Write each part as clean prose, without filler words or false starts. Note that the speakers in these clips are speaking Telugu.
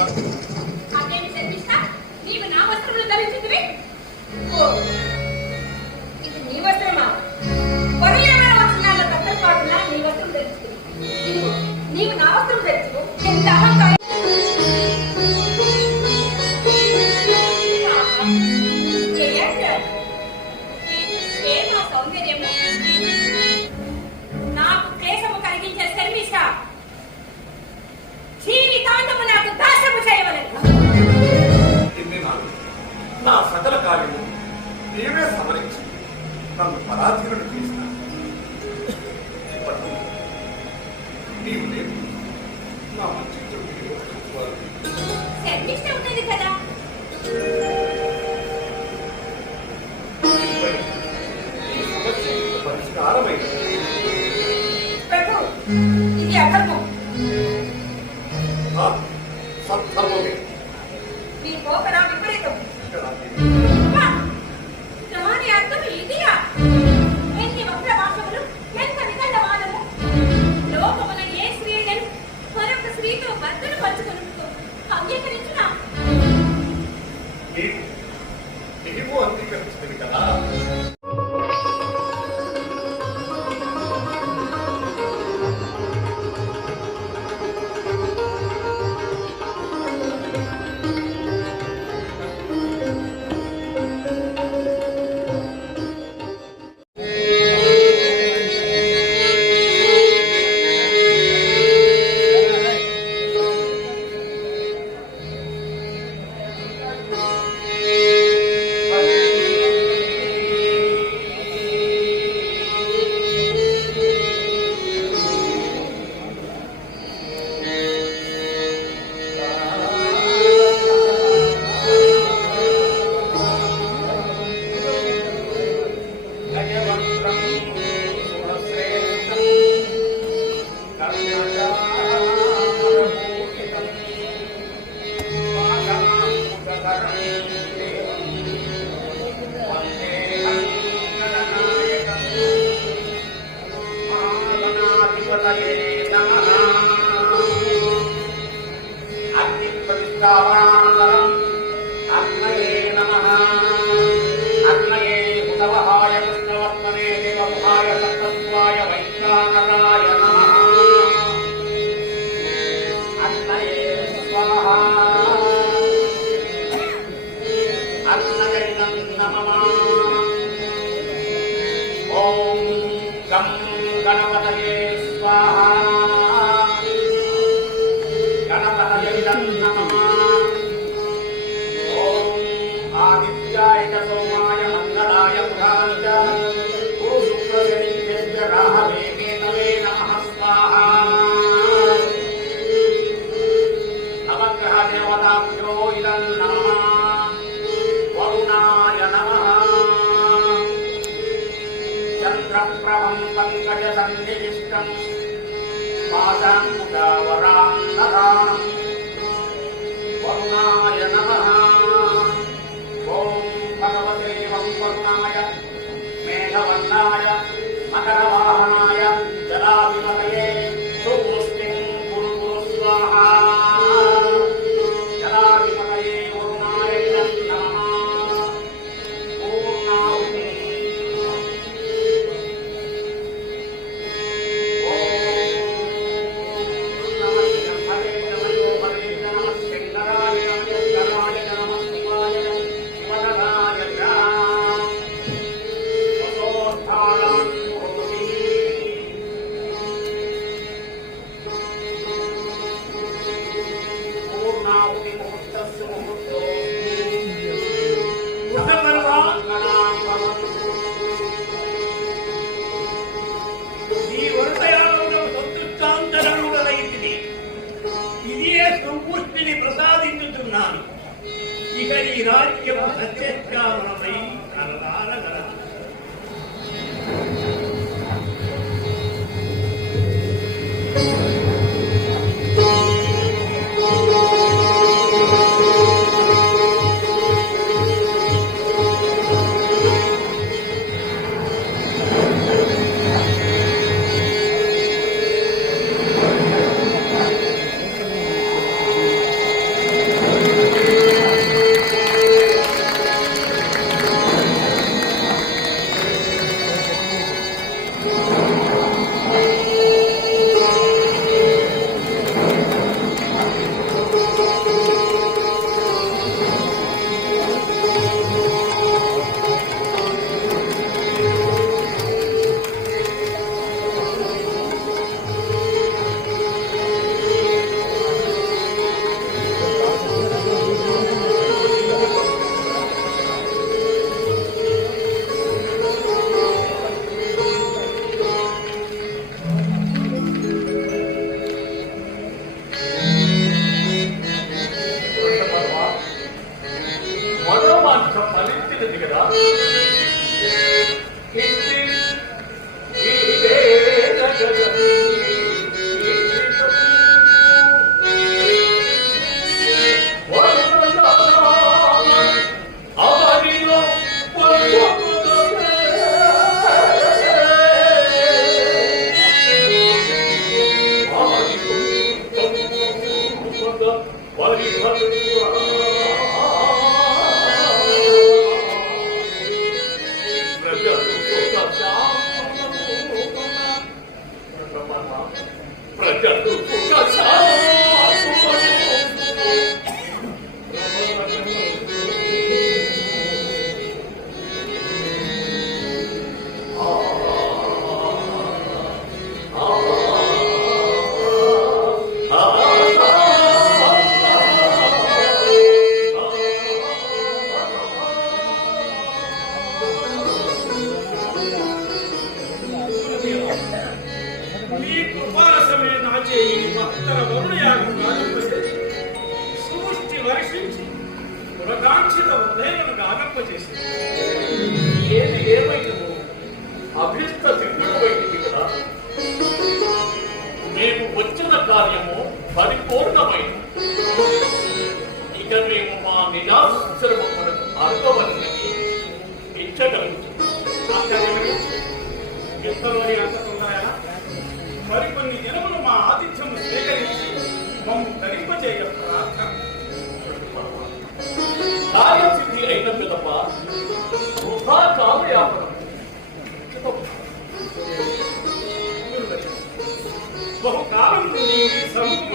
అదేమి శర్మిష్ట, నీవు నా వస్త్రములు ధరించితివి? ఓ, ఇది నీ వస్త్రమా? పొరలేమన వస్త్రాల తత్తపాటున నీ వస్త్రం ధరిచితివి. నీవు నా వస్త్రం ధరించుకో. ఎంత అహంకారం! ఏమా సౌందర్యము! నాకు క్లేశము కలిగించే శర్మిష్ట, జీవితాంతము నాకు దాసము చేయవలెను. నా సకల కార్యము నీవే సమరించి నన్ను పరాధీనుడు చేసిన నీవు లేదు నా మంచి శర్మిష్ట ఉన్నది కదా. ఈ సమస్య పరిష్కారమైన ప్రభు, ఇది అధర్మం. సత్ధర్మమే. మీ కోపన విపరీతం. దాని అర్థం ఇదియా? ఎన్ని వక్ర భాషములు, ఎంత నిగండవాదము! లోకమున ఏ స్త్రీలను మరొక స్త్రీతో భర్తను పంచుకుని అంగీకరించునా? నీవు అంగీకరిస్తుంది కదా. ఓం గం గణపతయే స్వాహా. గణపతయే నమః. ఓం ఆదిత్యాయ చ సోమాయ మంగళాయ బుధాయ చ గురు శుక్ర శనిభ్యశ్చ రాహవే కేతవే నమః స్వాహా. నవగ్రహ దేవతాభ్యో ఇదం నమః. వరుణాయ నమః. చంద్రప్రభం పంకజసన్నివిష్టం పాదాంబుజావరాన్నరాణం. వరుణాయ నమః. ఓం భగవతే వరుణాయ మేఘవర్ణాయ మకరవాహనాయ జలాభిమతయే సువృష్టిం కురు కురు స్వాహా. జలాభిమతయే వరుణాయ నమః. పూర్ణాహుతి. ప్రసాదించుతున్నాను. ఇక ఈ రాజ్యము సత్యశ్యామలమై కలగాలగలదు. తెలిసింది కదా. ఏది ఏమైనదో అభిష్ట సిద్ధుడైంది కదా. మేము వచ్చిన కార్యము పరిపూర్ణమైన. ఇక మేము మా నిరాశ్రమములకు అర్థవన్నది ఇచ్చగలుగుతుంది. ఎంతలోని అంతకున్నాయా మరికొన్ని దినములు మా ఆతిథ్యము స్వీకరించి మమ్ము ధరింపజేయ ప్రార్థన. కార్యసిద్ధి అయినందు తప్ప వృధా కాలయాపన. బహుకాలం నుండి ఈ సమూహ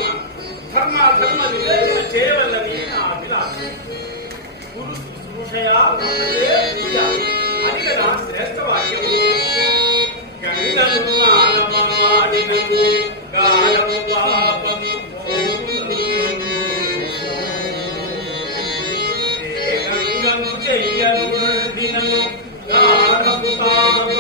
ధర్మ వివేచన చేయవల్లని నా అభిలాష. గురు శుశ్రూషయా అని కదా శ్రేష్ఠ వాక్యం. గంగను మానవాడినను గాఢము పాపము గంగను చెయ్యనుడినను గాఢము పాపము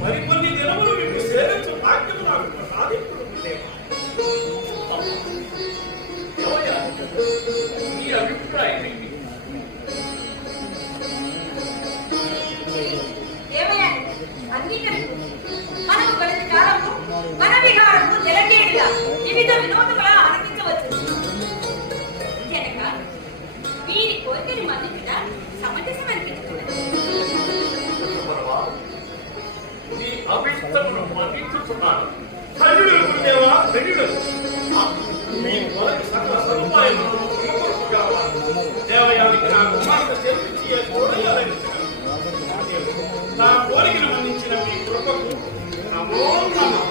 మరికొన్ని దినములు మీకు సేవించు భాగ్యము నాకు సాధింపుడు మీ అభిప్రాయం ఏంటి? అంగీకరించు. మనకు గడిచిన కాలము మన విహారము జలజేడిగా వివిధ వినోదముల ఆనందించవచ్చు. కనుక వీరి కోరికని మన్నించుట సమంజసమనిపించుతున్నది. నీ అభిష్టమును మన్నించుతున్నాను. ధన్యుడు గురుదేవా, ధన్యుడు. మీ మొదటి సకల సదుపాయములను సమకూర్చగలవా? దేవయానికి నా కుమార్తె చెల్లించి చూడగలను. నా కోరికను మన్నించిన మీ కృపకు నమో నమః.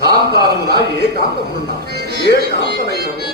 కాంతారమున ఏ కాంతమున్నా ఏ కాంతనైనను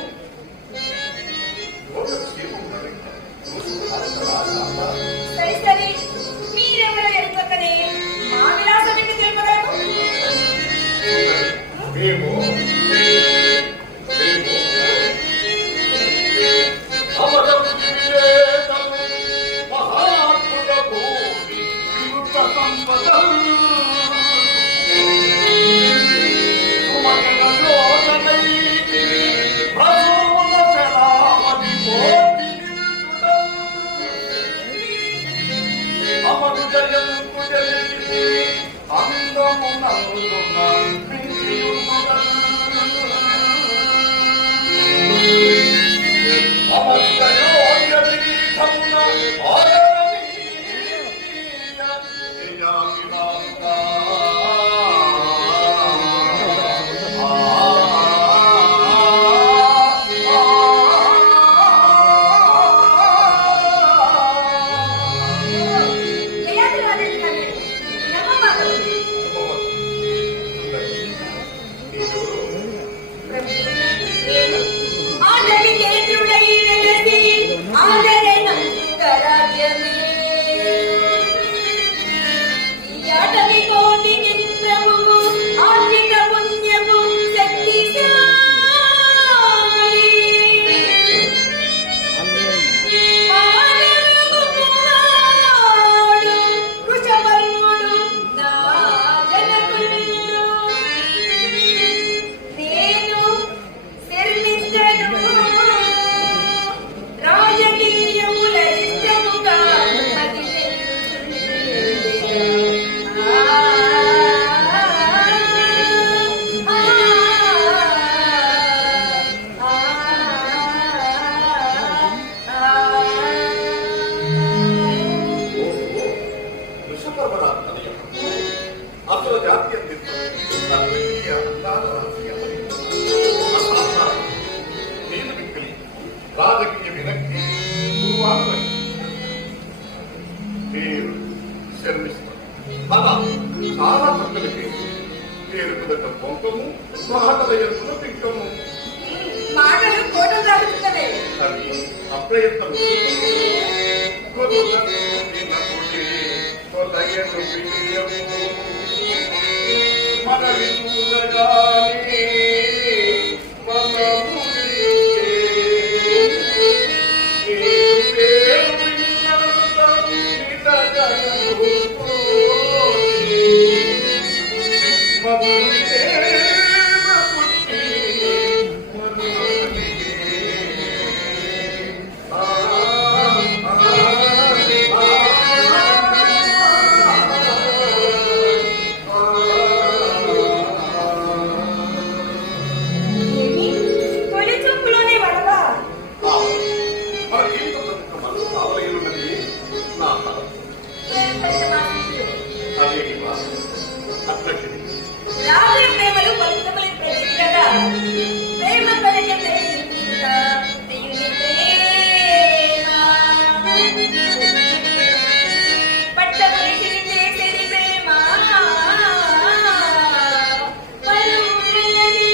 మాటలు కోటలు దాటుతున్నవే అప్రయత్నం ప్రేమ పలికితే ఇంత ప్రియుని ప్రేమ పట్టపులికిని చేసేది ప్రేమ పలుకులది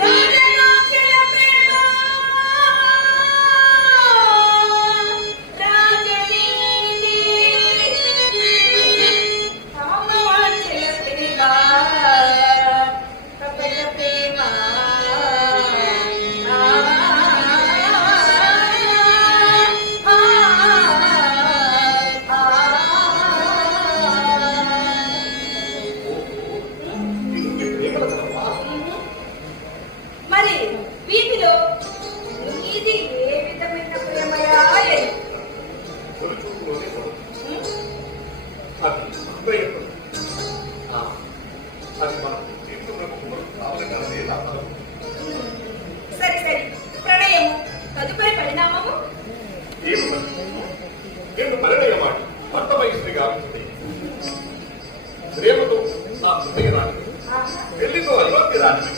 రాజరాజుల ప్రేమ రాజనీతి కామవాంఛల ప్రేమ కపట ప్రేమ ఇంటి ప్రేమల కదమ్మా. మరి వీటిలో నీది ఏ విధమైన ప్రేమయా అని? తొలి చూపులోనే చూడొచ్చు. అది ప్రేమ. అది మనకు జీవితంలో కావాలన్నదే నా బలం. సరే సరే ప్రణయము తదుపరి పరిణామము నేను పరిణయమాడి భర్త వయసుని గావించింది. ప్రేమతో నా హృదయ రాణి, పెళ్లితో అయోధ్య రాణి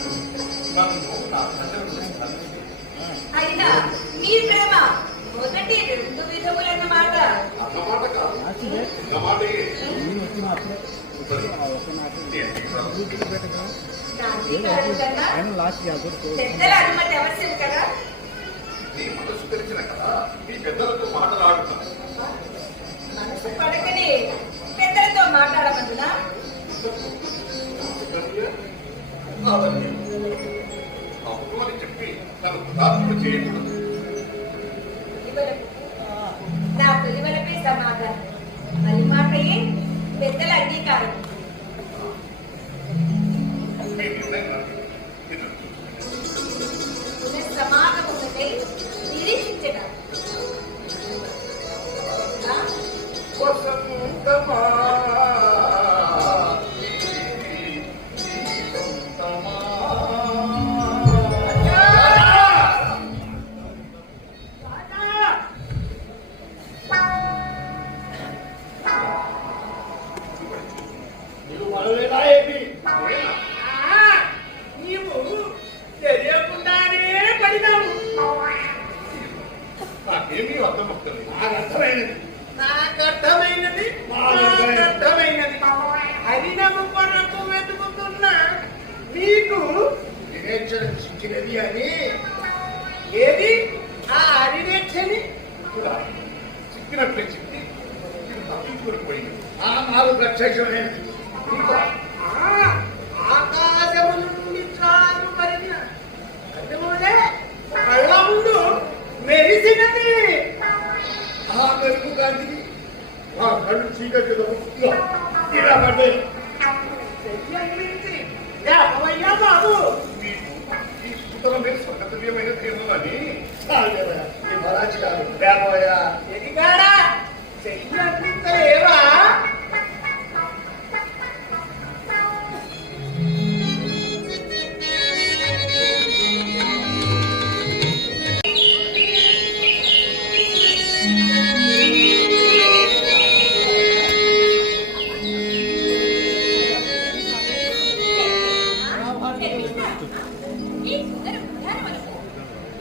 నన్ను నా తండ్రి అయినా మీ ప్రేమ మొదటి రెండు విధములన్నమాట. అన్నమాట కాదు, అన్నమాటే. నాది కాదు కదా, పెద్దల అనుమతి అవశ్యం కదా. నీ మనసు తెలిసిన కదా నీ పెద్దలతో మాట్లాడుతాను. మనసు పడకని పెద్దలతో మాట్లాడమందునా? అవును అని చెప్పి తను ప్రార్థన చేయకూడదు. నా తొలివలపై సమాధానం మరి మాటయే పెద్దల అంగీకారం. మీ నిర్ణయం నాకు ఎదురు పునఃసమాగమునకై నిరీక్షించగా వసంతమా నీవు మనలేదా ఏమి? నీవు తెలియకుండానే పడినావు. నాకేమీ అర్థమవుతుంది. నాకు అర్థమైనది. హరినము కొరకు వెతుకుతున్నా నీకు వివేచన చిక్కినది అని. ఏది ఆ హరివేక్షని? చిక్కినట్లే చిక్కి తప్పించుకొని పోయింది. ఆ మారు ప్రత్యక్షమైనది. ఆకాశము నుండి చాలు పరిగిన కళ్ళములే కళ్ళ ముందు మెరిసినది. ఆ మెరుగు గాంధీ ఆ కళ్ళు చీకటిలో ఇలా పడ్డాయి. లేకపోయ్యా బాబు. మీకు ఈ సుతల మీద స్వతంత్రమైన తీర్మానం అని ఈ మరాచి కాదు లేకపోయా ఎదిగాడా చెయ్యలేవా? ఈ సుందర ఉద్యానవనము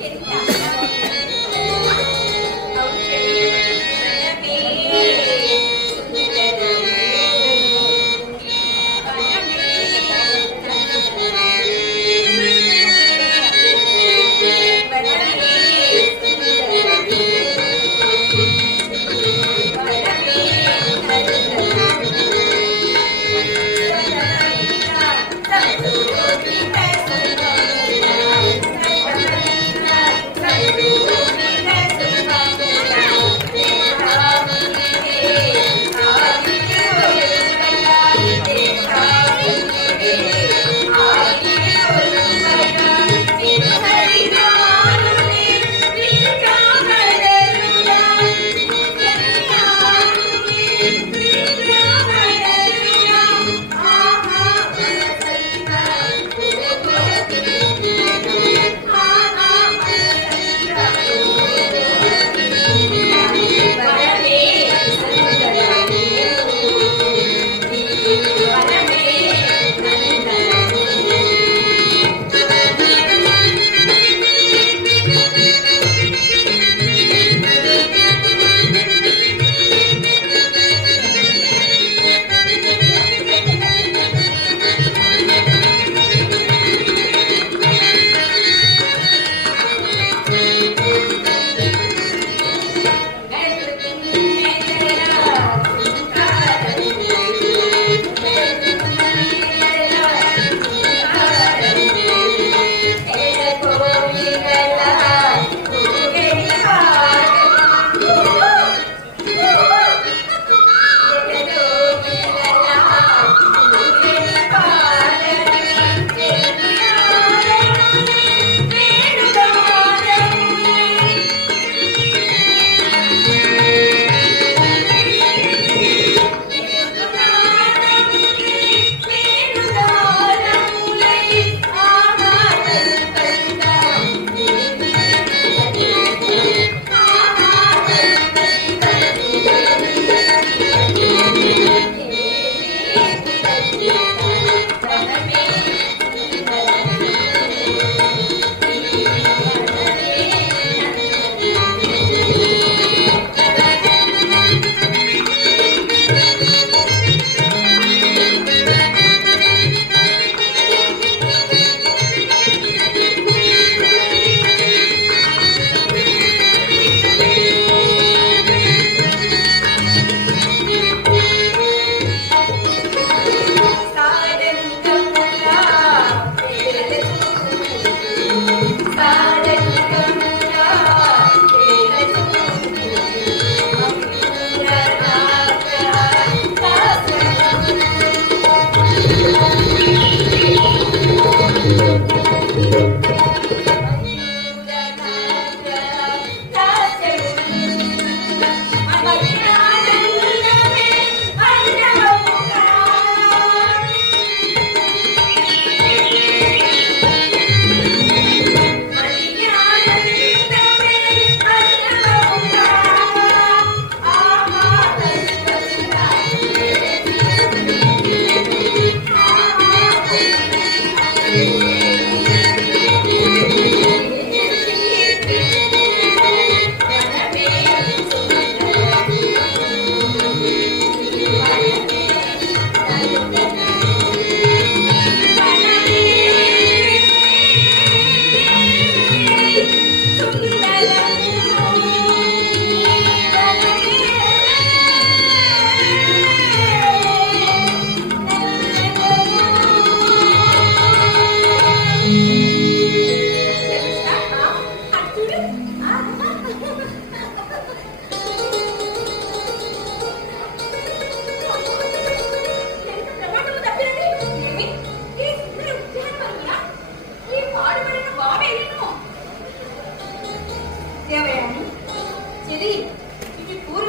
ఎంత అందంగా ఉంది. అవును చెల్లి.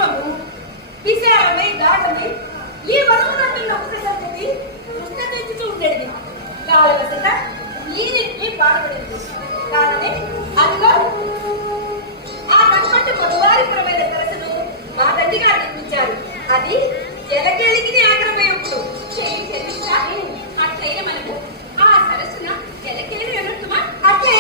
గృహము విశాలమై గాఢమై ఈ వనమునందున్న ఒక సంగతి కృష్ణ తెచ్చుతూ ఉండేది. కాలవసత నీరింటి బాధపడింది. కారణమే అందులో ఆ కనపట్టు మధువారికరమైన సరస్సును మా తండ్రి గారు నిర్మించారు. అది జలకెలికి ఆగ్రహమయ్యప్పుడు అట్లయిన మనము ఆ సరస్సున జలకెలిని ఎదురుతుమా అట్లే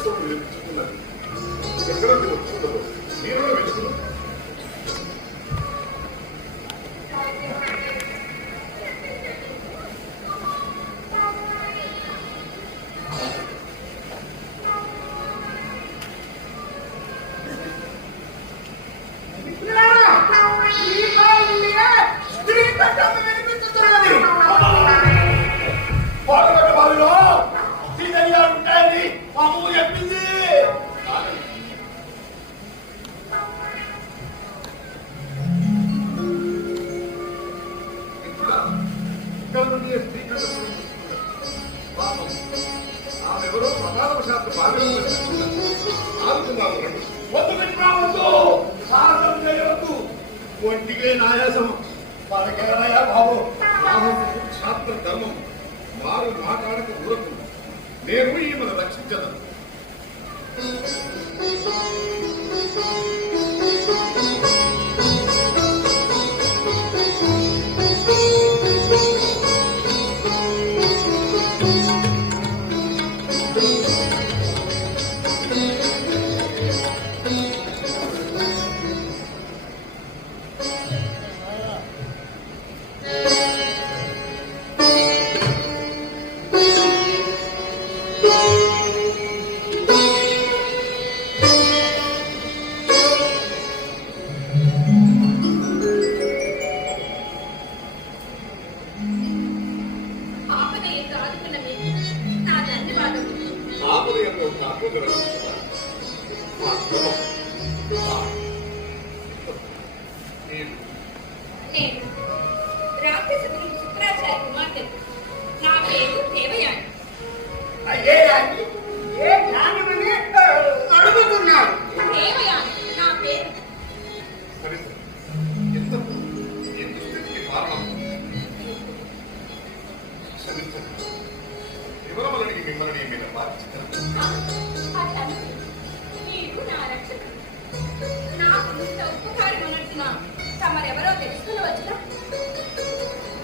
స్తోత్రం వినిపించుకున్నది. ఎక్కడ వస్తుందో మీరు వెతుకున్నారు. ఆమెవరో ప్రమాదవశాత్తు బాగా ఆడుతున్నాము. ఒంటికే నాయాసం మనకేనయా బాబు. శాస్త్ర ధర్మం వారు మాట్లాడక ఊరకు నేను ఈమెను రక్షించదను.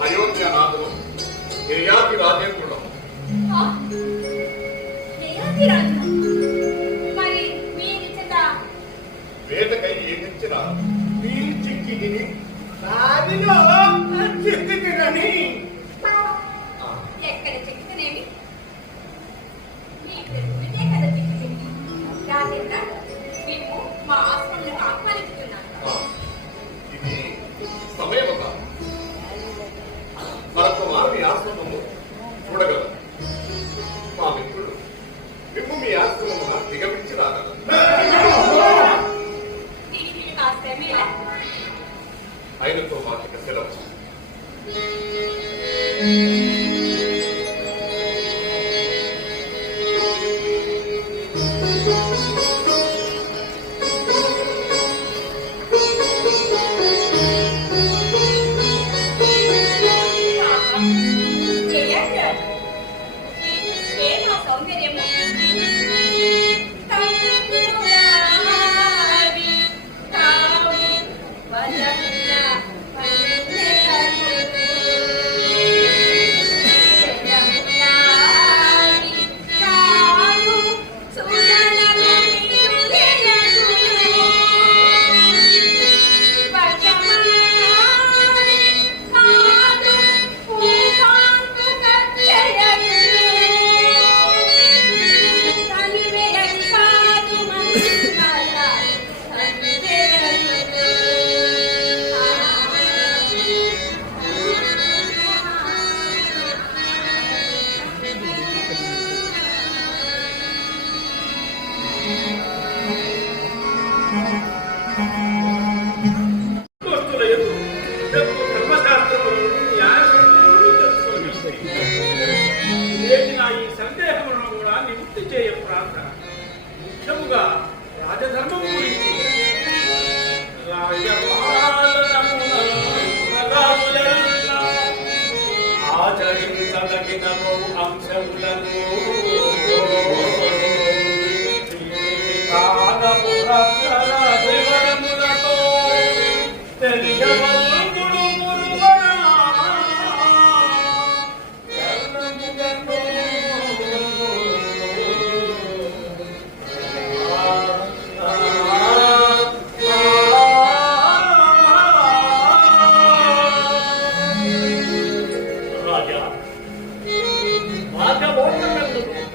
అయోధ్యనాథుడు యయాతి రాజేంద్రుడు. వేదకై ఏమిచ్చినా మీ చిక్కిని రాజులో చిక్కినని ఎక్కడ చెక్కితేనేమి మీ ప్రతినే కదా చెక్కింది. రాజేంద్ర మేము మా ఆశ్రమంలో ఆహ్వానిస్తున్నాను. ఇది సమయమత మరొక వారు మీ ఆశ్రమము చూడగలరు. మా మిత్రుడు మేము మీ ఆశ్రమమున దిగమించి రాగలరు. ఆయనతో మాకు సెలవు.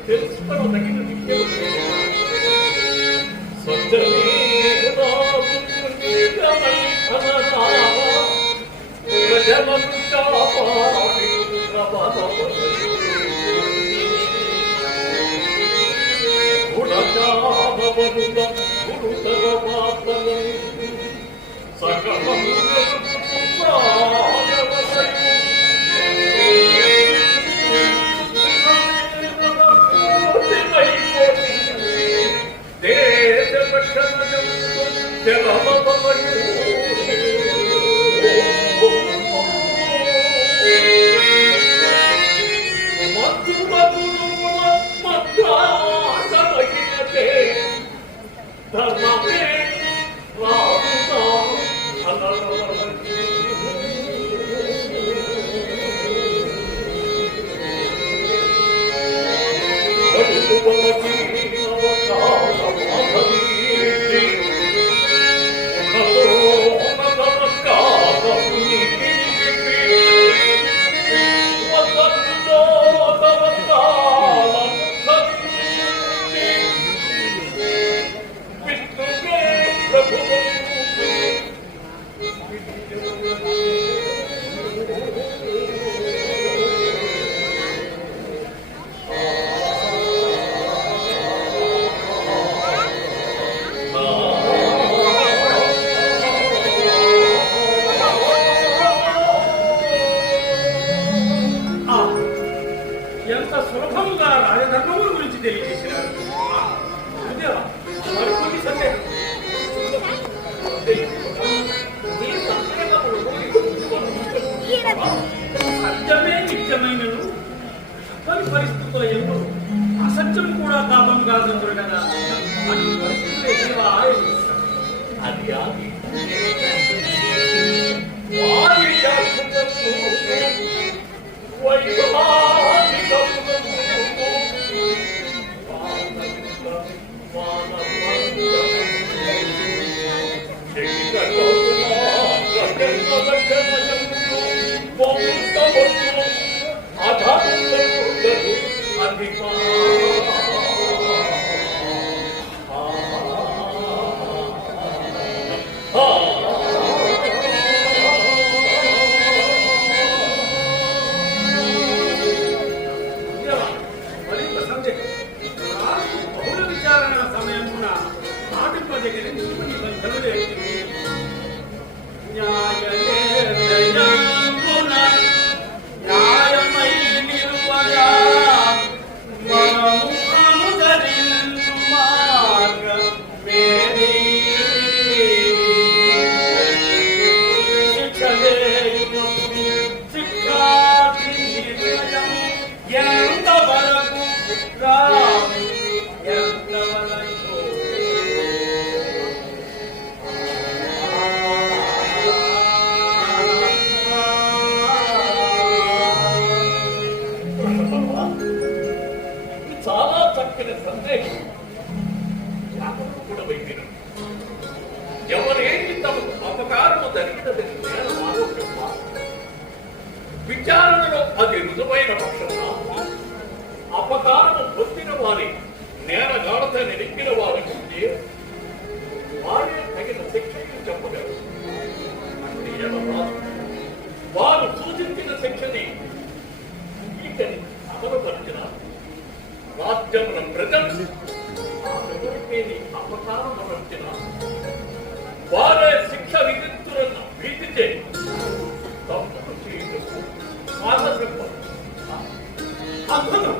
తెలుసుకోదగిన స్వచ్ఛమే ఎంత సులభంగా రాజధర్మముల గురించి తెలియజేసినారు. మరికొన్ని సందేహం. సత్యమే నిత్యమైనను తప్పని పరిస్థితుల్లో ఎవరు అసత్యం కూడా పాపం కాదంటారు కదా. అన్ని పరిస్థితులు ఎదురుగా అది ఆది చాలా చక్కని సందేశం. కూడా వైద్యులు ఎవరేమి తమకు అపకారము జరిగినదని విచారణలో అది రుజువైన పక్షంగా అపకారము పొందిన వారి నేరగాడత నెక్కిన వారి ముందే వారే తగిన శిక్షను చెప్పగలరు. వారు సూచించిన శిక్షని ఈకని అమలుపరిచిన రాజ్యమున ప్రజలు అపకారం వచ్చిన వారే శిక్ష విధిస్తున్న వీటితే తప్పులు చేయటకు అద్భుతం,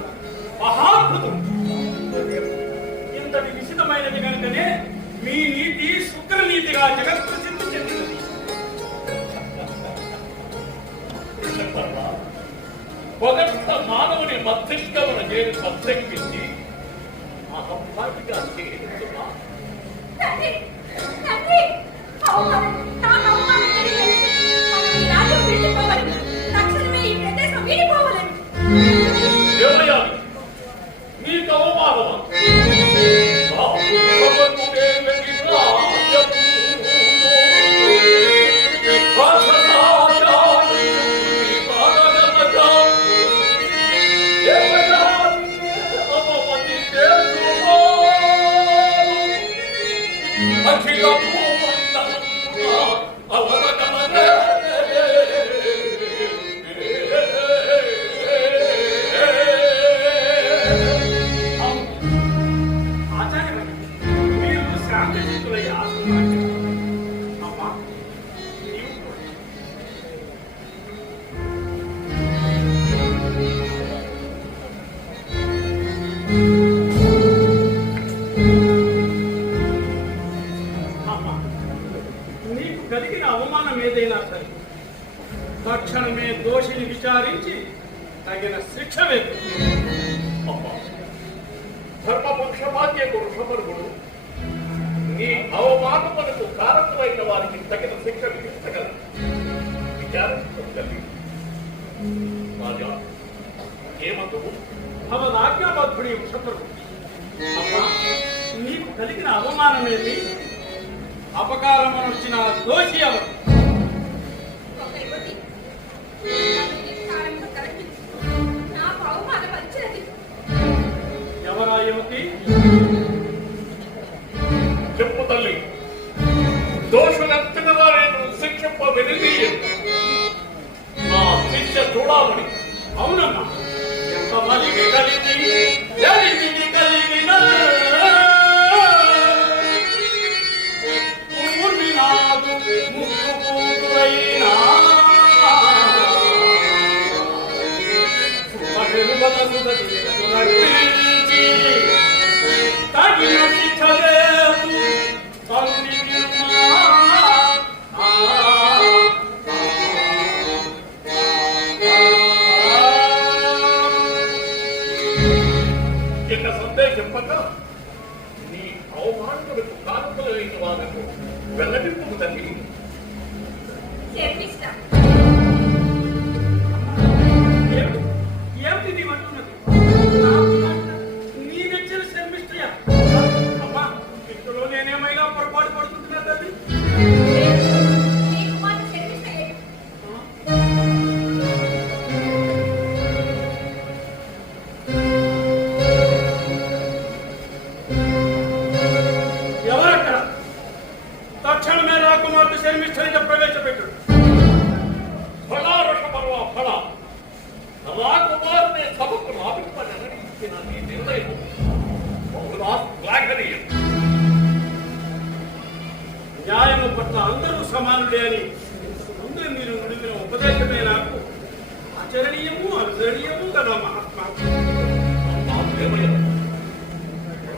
మహాద్భుతం. ఇంతటి విశితమైనది కనుకనే మీ నీతి శుక్రనీతిగా జగత్ ప్రసిద్ధి చెందినది. పొగట్ట మానవుని మస్తిష్కమున చేరి సంశక్తించి ఆ సంపాటిగా చేరుతున్నా తండ్రి, తండ్రి, అవమానం, నాకు అవమానం జరిగింది. మనం ఈ రాజ్యం విడిచిపోవాలి. తక్షణమే ఈ ప్రదేశం వీడిపోవాలి. దేవయాని నీకు అవమానమా? శిక్ష వేరు. అమ్మా, ధర్మపక్షపాత్యకుడు సమరుగుడు నీ అవమానములకు కారకులైన వారికి తగిన శిక్ష విధించగలరు. విచారించగలి రాజా ఏమందుకు భవదాజ్ఞాబద్ధుడి శత్రువు. అమ్మా, నీకు కలిగిన అవమానమేమి? అపకారమనొచ్చిన దోషి ఎవరు? ఒక యువతి నన్ను నిస్కారంగా కనిపించి నాకు అవమానపరిచినది. ఎవరా యువతి? చెప్పు తల్లి. దోషులంతటి వారేను శిక్షింప వెనుదీయ నా శిక్ష చూడాలని. అవునమ్మా, ఎంత బలికి కలిగి జరిగిది కలిగిన పూర్ణినాదు ముక్కు కూతురైనా తగిన శిక్ష లేదు తల్లి ఇక సందేహింపక నీ అవమానములకు కారకులైన వారికి వెల్లడింపు తల్లి. శర్మిష్ట ఏమిటి నీవంటున్నది? నీ నెచ్చిన శర్మిష్ఠయ. అమ్మా, ఇందులో నేనేమైనా పొరపాటు పడుతుంటున్నా తల్లి? నీ కుమార్తె శర్మిష్ఠయే. ఎవరక్కడ? తక్షణమే నా కుమార్తె శర్మిష్ఠనిగా ప్రవేశపెట్టాడు. ఫలారష పర్వ ఫల నా కుమారుని సభకు రాబింపనని ఇచ్చిన నీ నిర్ణయం బహుళా శ్లాఘనీయం. న్యాయము పట్ల అందరూ సమానులే అని ముందు మీరు నడిపిన ఉపదేశమే నాకు ఆచరణీయము అనుసరణీయము కదా మహాత్మా.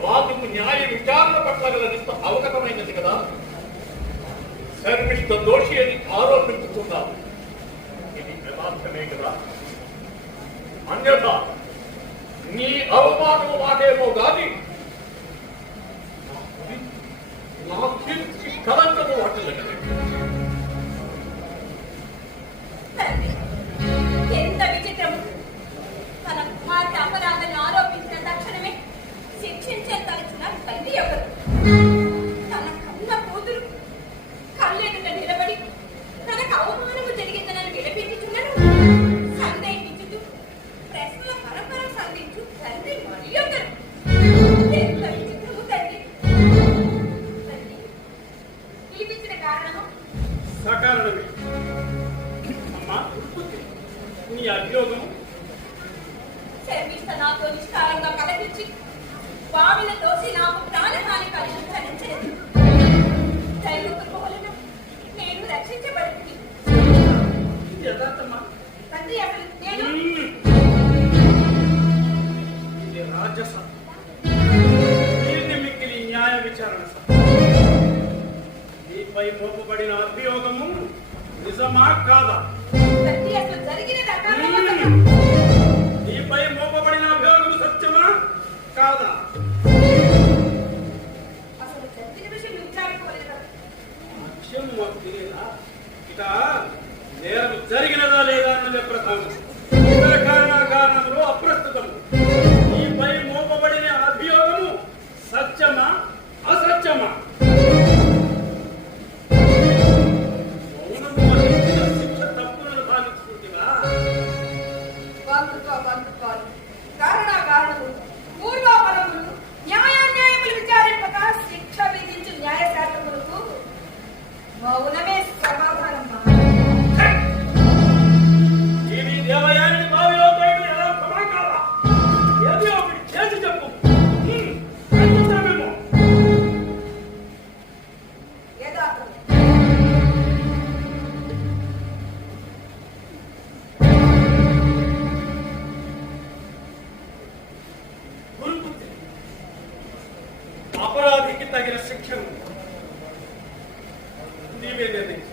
వాదము న్యాయ విచారణ పట్ల గల నిష్ట అవగతమైనది కదా. శర్మిష్ఠ దోషి అని ఆరోపించుకున్నావు. ఇది యథార్థమే కదా. అన్యథా నీ అవమానము మాటేమో గాని నా కీర్తి కలంకము వాటిల్లగలే. తండ్రి, ఎంత విచిత్రము! తన కుమార్తె అపరాధాన్ని ఆరోపించిన తక్షణమే శిక్షించే తలచిన తల్లి ఎవరు? తన కన్న కూతురు కళ్ళెదుట నిలబడి తనకు అవమానము జరిగిందనని విలపించుచున్నాను. సందేహించుతూ ప్రశ్నల పరపర సంధించు తండ్రి మరి ఒకరు. ఎంత విచిత్రము తండ్రి! తండ్రి, పిలిపించిన కారణము? సకారణమే. అమ్మా, నీ అభియోగము? శర్మిష్ఠ నాతో నిష్కారంగా కలపించి బావిల తోసి నాకు ప్రాణహాని కలిగించలేదు. దైవ కృప వలన నేను రక్షించబడింది. యథార్థమా? తండ్రి, అసలు నేను ఇది రాజస. దీన్ని మిక్కిలి న్యాయ విచారణ సభ. నీపై మోపబడిన అభియోగము నిజమా కాదా? తండ్రి, అసలు జరిగినది అకారణమా? నీపై మోపబడిన అభియోగము సత్యమా కాదా? అసలు జరిగిన విషయం విచారించవలేదు. లక్ష్యం మాకు తెలియదా? ఇక నేరం జరిగినదా లేదా అన్నదే ప్రధానం. ఇతర కారణాలు అప్రస్తుతము. నీపై మోపబడిన అభియోగము సత్యమా అసత్యమా? మౌనము వహించిన శిక్ష తప్పులను భావిస్తుందివా? బంధుత్వాలు కారణాకారణములు పూర్వాపరములు న్యాయాన్యాయములు విచారింపక శిక్ష విధించు న్యాయశాస్త్రములకు మౌనమే సమాధానం. ఇది దేవయాని బావిలో బయట ఎలా సమాకాల? ఏది ఒకటి చేసి చెప్పు. ఖండితమేమో. యథార్థం. గురుపుత్రి, అపరాధికి తగిన శిక్షను నీవే నిర్ణయించు.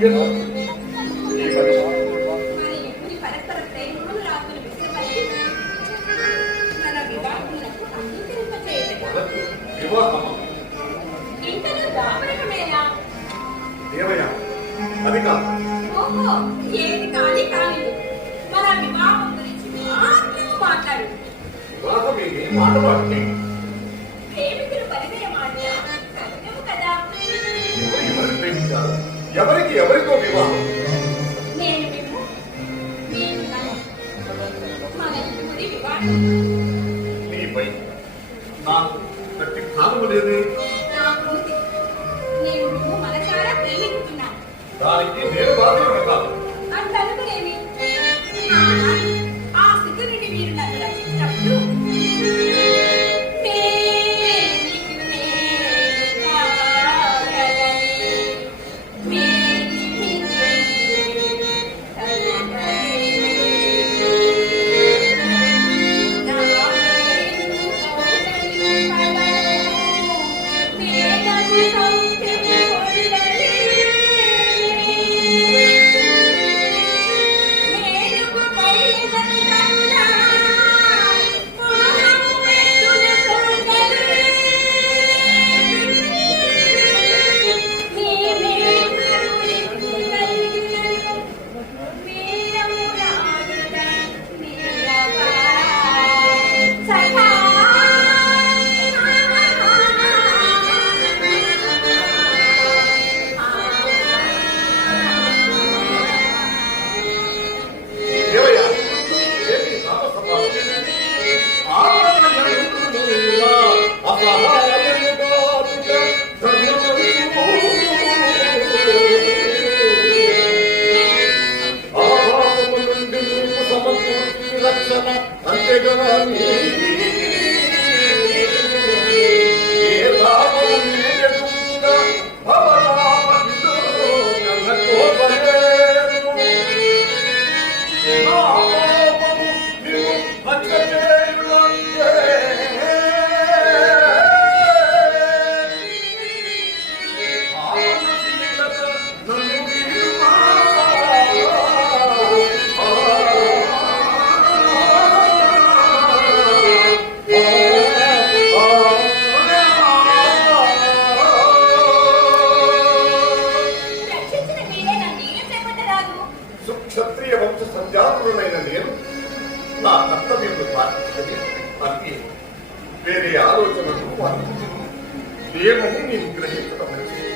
ఎందుకు? ఈ మనిషి మన ఎప్పుడు పరస్పర ప్రేమను రాకులు విసిరపడి మన వివాహములకు అంగీకరింపచేయబడ్డా. మొదటి వివాహమా? ఇంతలో దాపరకమేనా? దేవయ్య, అది కాదు. ఓహో, ఏది కాని కాని మన వివాహం గురించి మాత్రమే మాట్లాడు. వివాహం ఏమి మాటవాడిని? ప్రేమికులు పరిచయ మాట సత్యము కదా. ఎవరు ప్రేమించారు? ఎవరికి ఎవరితో వివాహం? నేను మేము నేను నన్ను. మన ఇరువురి వివాహం. నీపై నాకు గట్టి కాలము లేదే. నా పూర్తి నేను మేము మనసారా ప్రేమిస్తున్నాను. దానికి నేను బాధ్యుడు కాదు. అంతనుకునేమి ఆ స్థితి నుండి మీరు నన్ను రక్షించినప్పుడు దేవయ్య, ఏమి నామసభ? రక్షించిన మీరే నన్ను ఏం చెప్పటరాదు. క్షత్రియ వంశ సంజాతులైన నేను నా కర్తవ్యంలో పాటించని అన్ని వేరే ఆలోచనలు వాళ్ళు లేవని నేను గ్రహించడం మంచిది.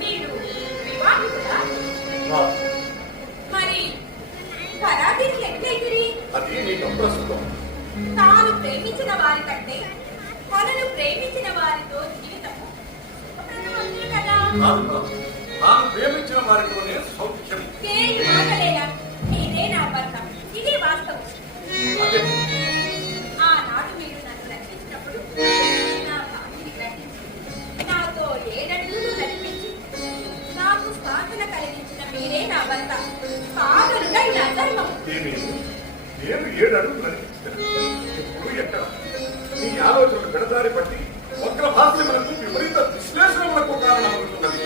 మీరు వివాహితులా? నా- మరి పరాధీని ఎట్లయితిరి? అది నీకు ప్రస్తుతం తాను ప్రేమించిన వారి కంటే తనను ప్రేమించిన వారితో జీవితము సుఖప్రదమంతులు కదా. తాను ప్రేమించిన వారితోనే సౌఖ్యం. పేరు మాటలేనా? ఇదే నా భర్త, ఇదే వాస్తవం. అదే ఆనాడు మీరు నన్ను రక్షించినప్పుడు నా భార్యని గ్రహించి నాతో ఏడడుగులు నడిపించి నాకు స్వార్థన కలిగించిన మీరే నా భర్త. పాదలుగా నా ధర్మం. నేను 7 అడుగులు నడిపించాను. ఇప్పుడు ఎక్కడ నీ ఆలోచనలు పెడదారి పట్టి వక్ర భాష్యములకు విపరీత విశ్లేషణలకు కారణమవుతున్నది.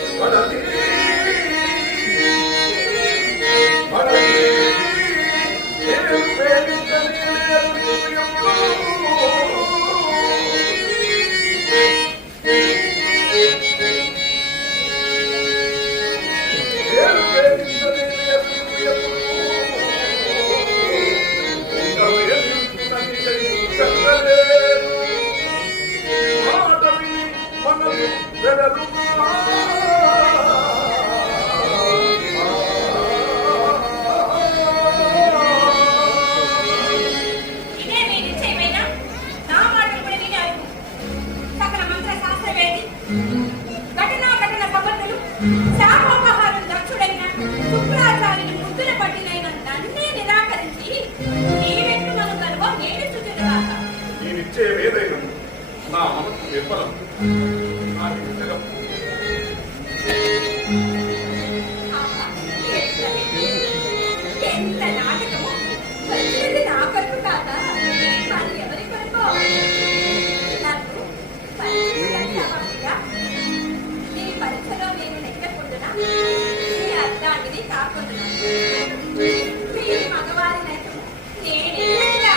ఇదే మీ నిశ్చయమేనా? నా మాటలు కూడా వినారు. సకల మంత్ర శాస్త్రవేది ఘటన సమర్థులు శాఖోపహారం దక్షుడైన శుక్రాచార్యుని ముద్దుల పట్టినైన నన్నే నిరాకరించి నీవెట్టు మన గర్వం నేను చుట్టుగాక. ఈ నిశ్చయం ఏదైనా నా మనసు విఫలం. నాకు జగం ఆహా, ఎంత నాటకము! వచ్చినది నా కొరకు కాదా? మరి ఎవరి కొరకు? నన్ను పరిచయం చేస్తావా? తప్పుతున్నాను. మీరు మగవారినైతే నేనేలా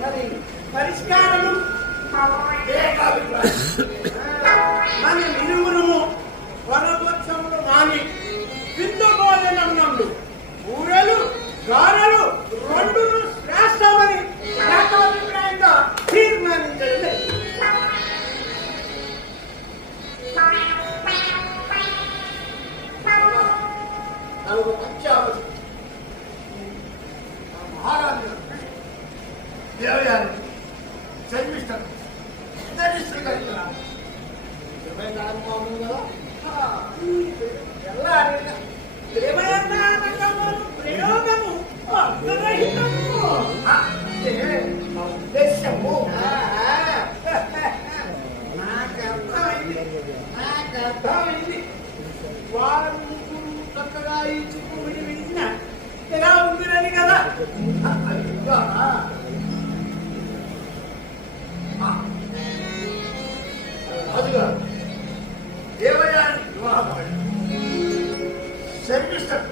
మరి పరిష్కారము మన నిరువురుము వనవత్సములు మాని విందు భోజనం నందు ఊరలు గారెలు రెండు శ్రేష్టమని ఏకాభిప్రాయంగా తీర్మానించండి. నలుగురు పంచావతి మహారాజు దేవయాని శర్మిస్తాను ఇద్దరిని స్వీకరిస్తున్నాను. ఎలా అడిగినా ప్రయోగము అర్థరహితము. మా ఉద్దేశము నాకు అర్థమైంది. వారు ముగ్గురు చక్కగా ఈ చిక్కు విడివిడిచిన ఎలా ఉందిరని కదా. అది విద్వానా? రాజుగారు దేవయాని వివాహం శర్మిస్తాను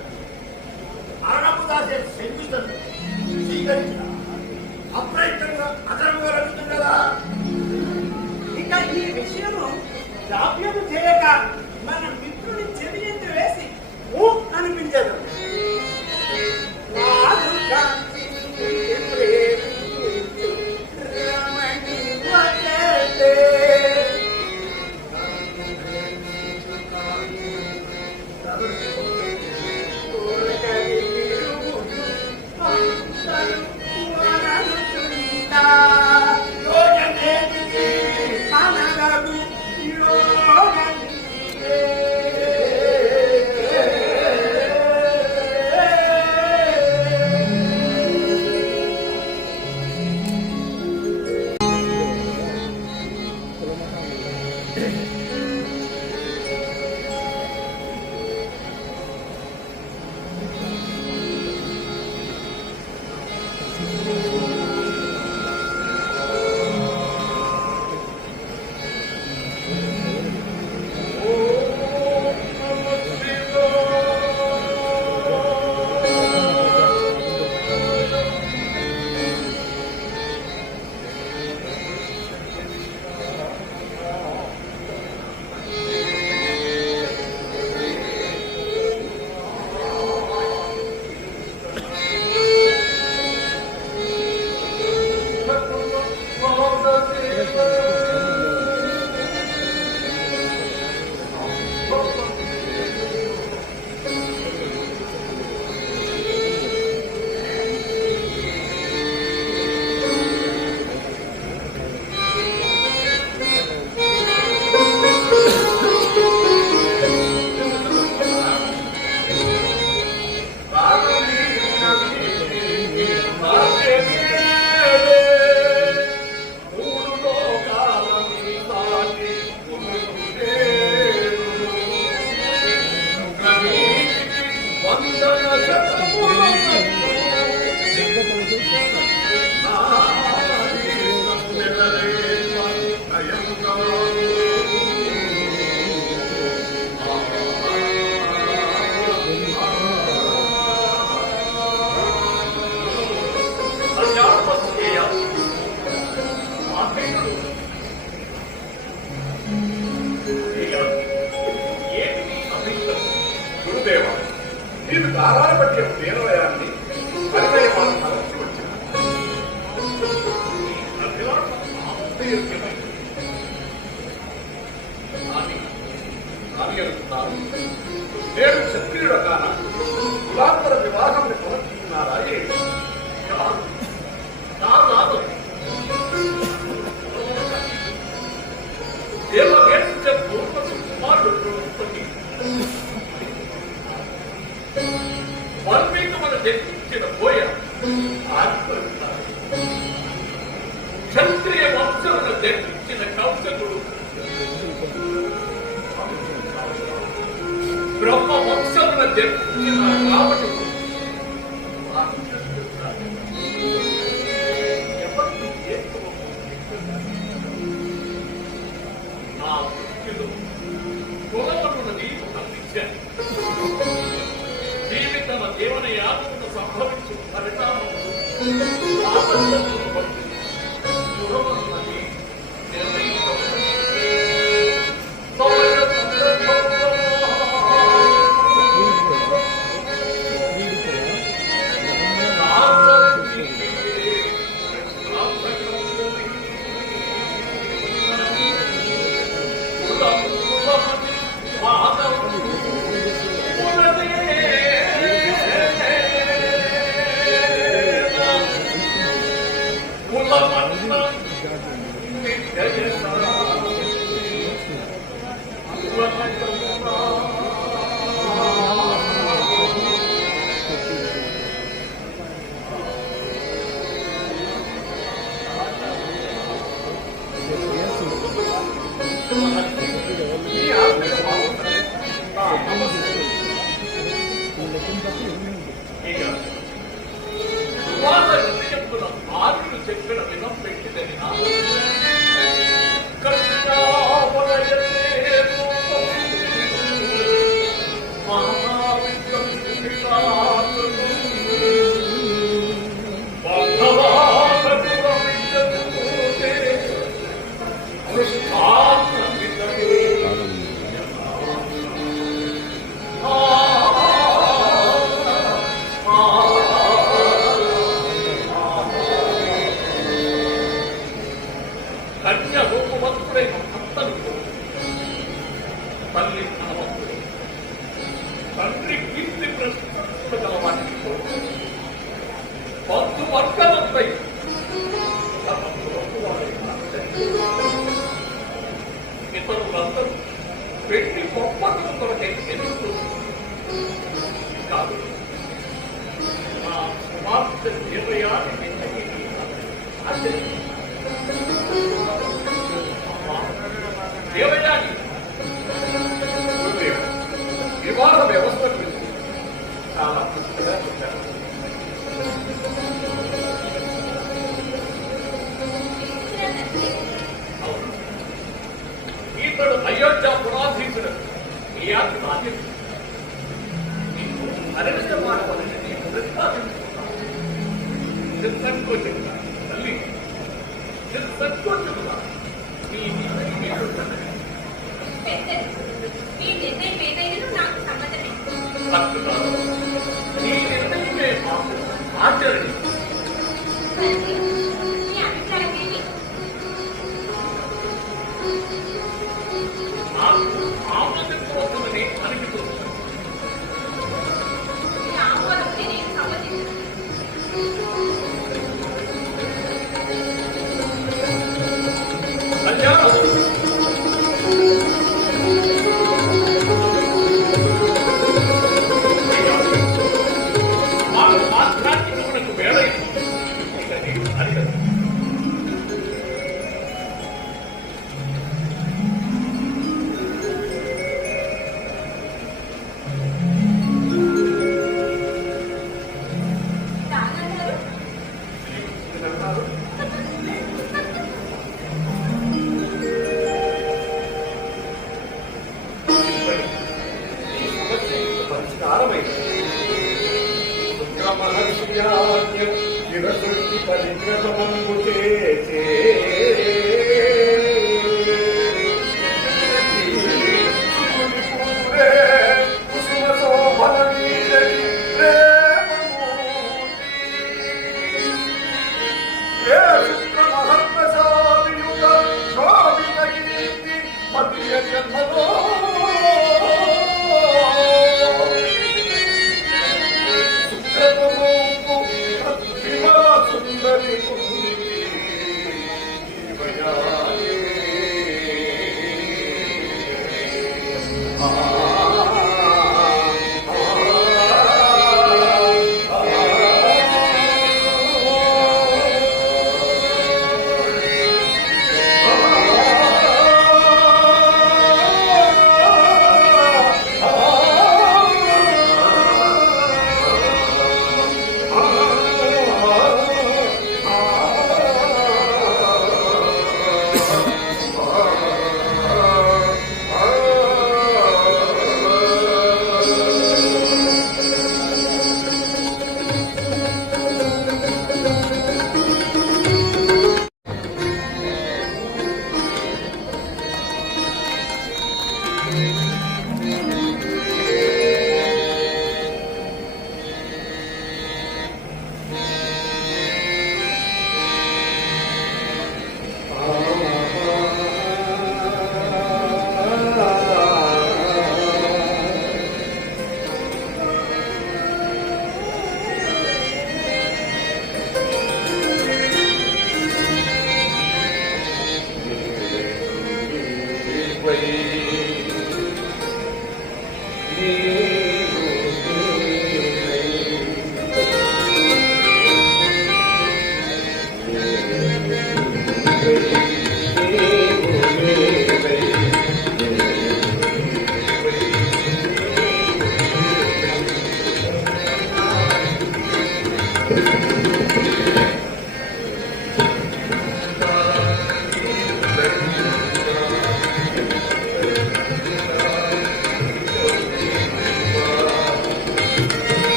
అరణపు దాసే శర్మిస్తాను స్వీకరించిన అప్రయత్నంగా అదనంగా రగుతుంది కదా. ఇక ఈ విషయము జాప్యము చేయక మన మిత్రుని చెవియందు వేసి ఊ అనిపించదు. వారు కాంతి రమణి వదతే. గురుదేవ నీకు దారాలు పట్టే దేవాలయాన్ని పరిణయమానం తలచి వచ్చిన నేను క్షత్రియుడ కాన కులాంతర వివాహం కొనసాగుతున్నారా క్షత్రియ వంశమును దర్శించిన కౌశకుడు బ్రహ్మ వంశమును దర్శించిన రావణుడు నా దృష్టిలో కులమును నీకు అందించాను జీవితమ జీవన యాత్రను సంభవించు పరిణామములు చెప్పిన విధం పెట్టిదని తల్లి ధనవంతుడు తండ్రి కీర్తి ప్రశంసలు గలవానికి బంధువర్గమంపై ఇతరులందరూ పెట్టి గొప్పతనం కొరకై ఎదురు కాదు నా కుమార్తె నిర్ణయాన్ని దేవయాని వివాహ వ్యవస్థ గురించి చాలా పుస్తకంగా చెప్పారు. ఇతడు అయోధ్య పురాధీశుడు ఈ బాధ్యత నీకు అరవింద మానవాలని నేను ప్రతిపాదించుకున్నాను. సంకోచకుడా తల్లి సంకోచకుడా మీ నిర్ణయమే ఆచరణ నాకు ఆమోదించవద్దని అనిపిస్తుంది. కళ్యాణం కుసుమ సోమ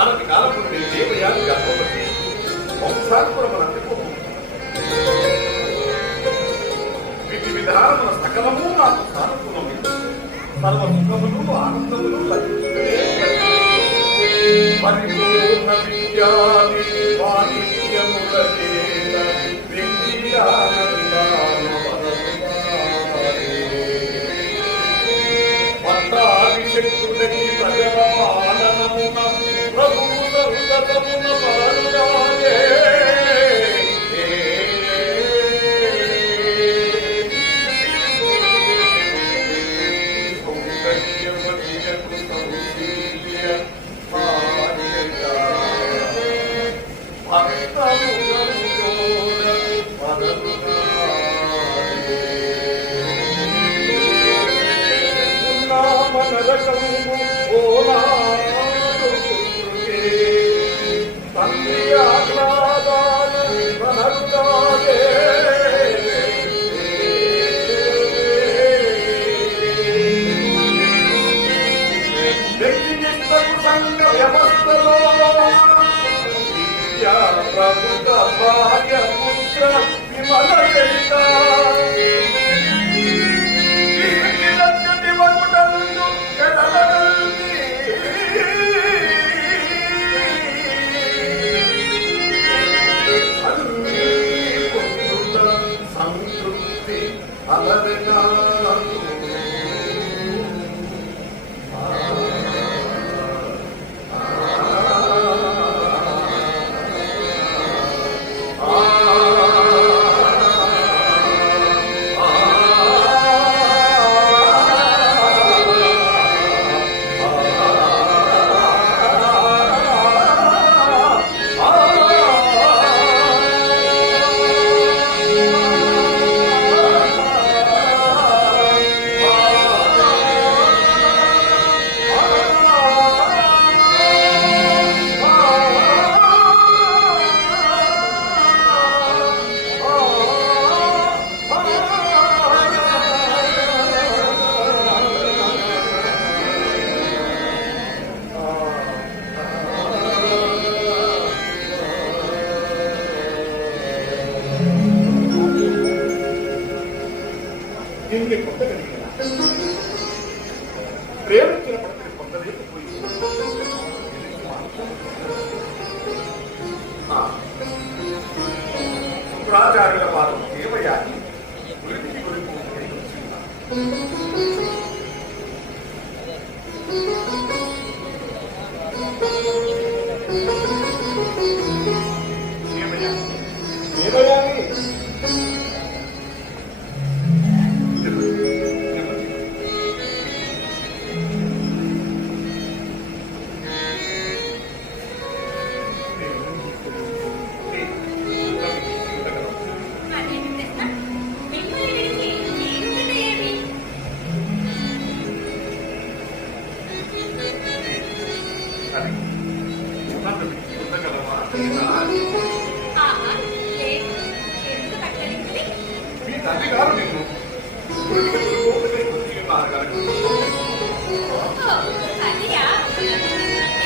అనతి కాలపు నుండి దేవయాని గర్భవతి వంశాత్మరమనందిపోతుంది. విధి విధానముల సకలము నాకు సానుకూలమే. సర్వ సుఖములు ఆనందములు పరిపూర్ణ విద్యాని వాణిజ్యముల చేత పట్టాభిషక్తుడని ప్రజల పాలనమున ప్రభువు సర్వతమున పాలుగానే వ్యవస్థలో విద్యా ప్రభుత్వ భార్య పుత్ర విమల శుక్రాచార్యుల వారు దేవయాని గురికి గురికి దేవయాని అదేమి ప్రశ్న? మిమ్మల్ని విడిచి నేనుండగా ఏమి? అది ఉండగలవా ఆహా, లేదు. ఎందుకు కట్టలింది? మీ తల్లి గారు నిన్ను ఓహో, అదియా?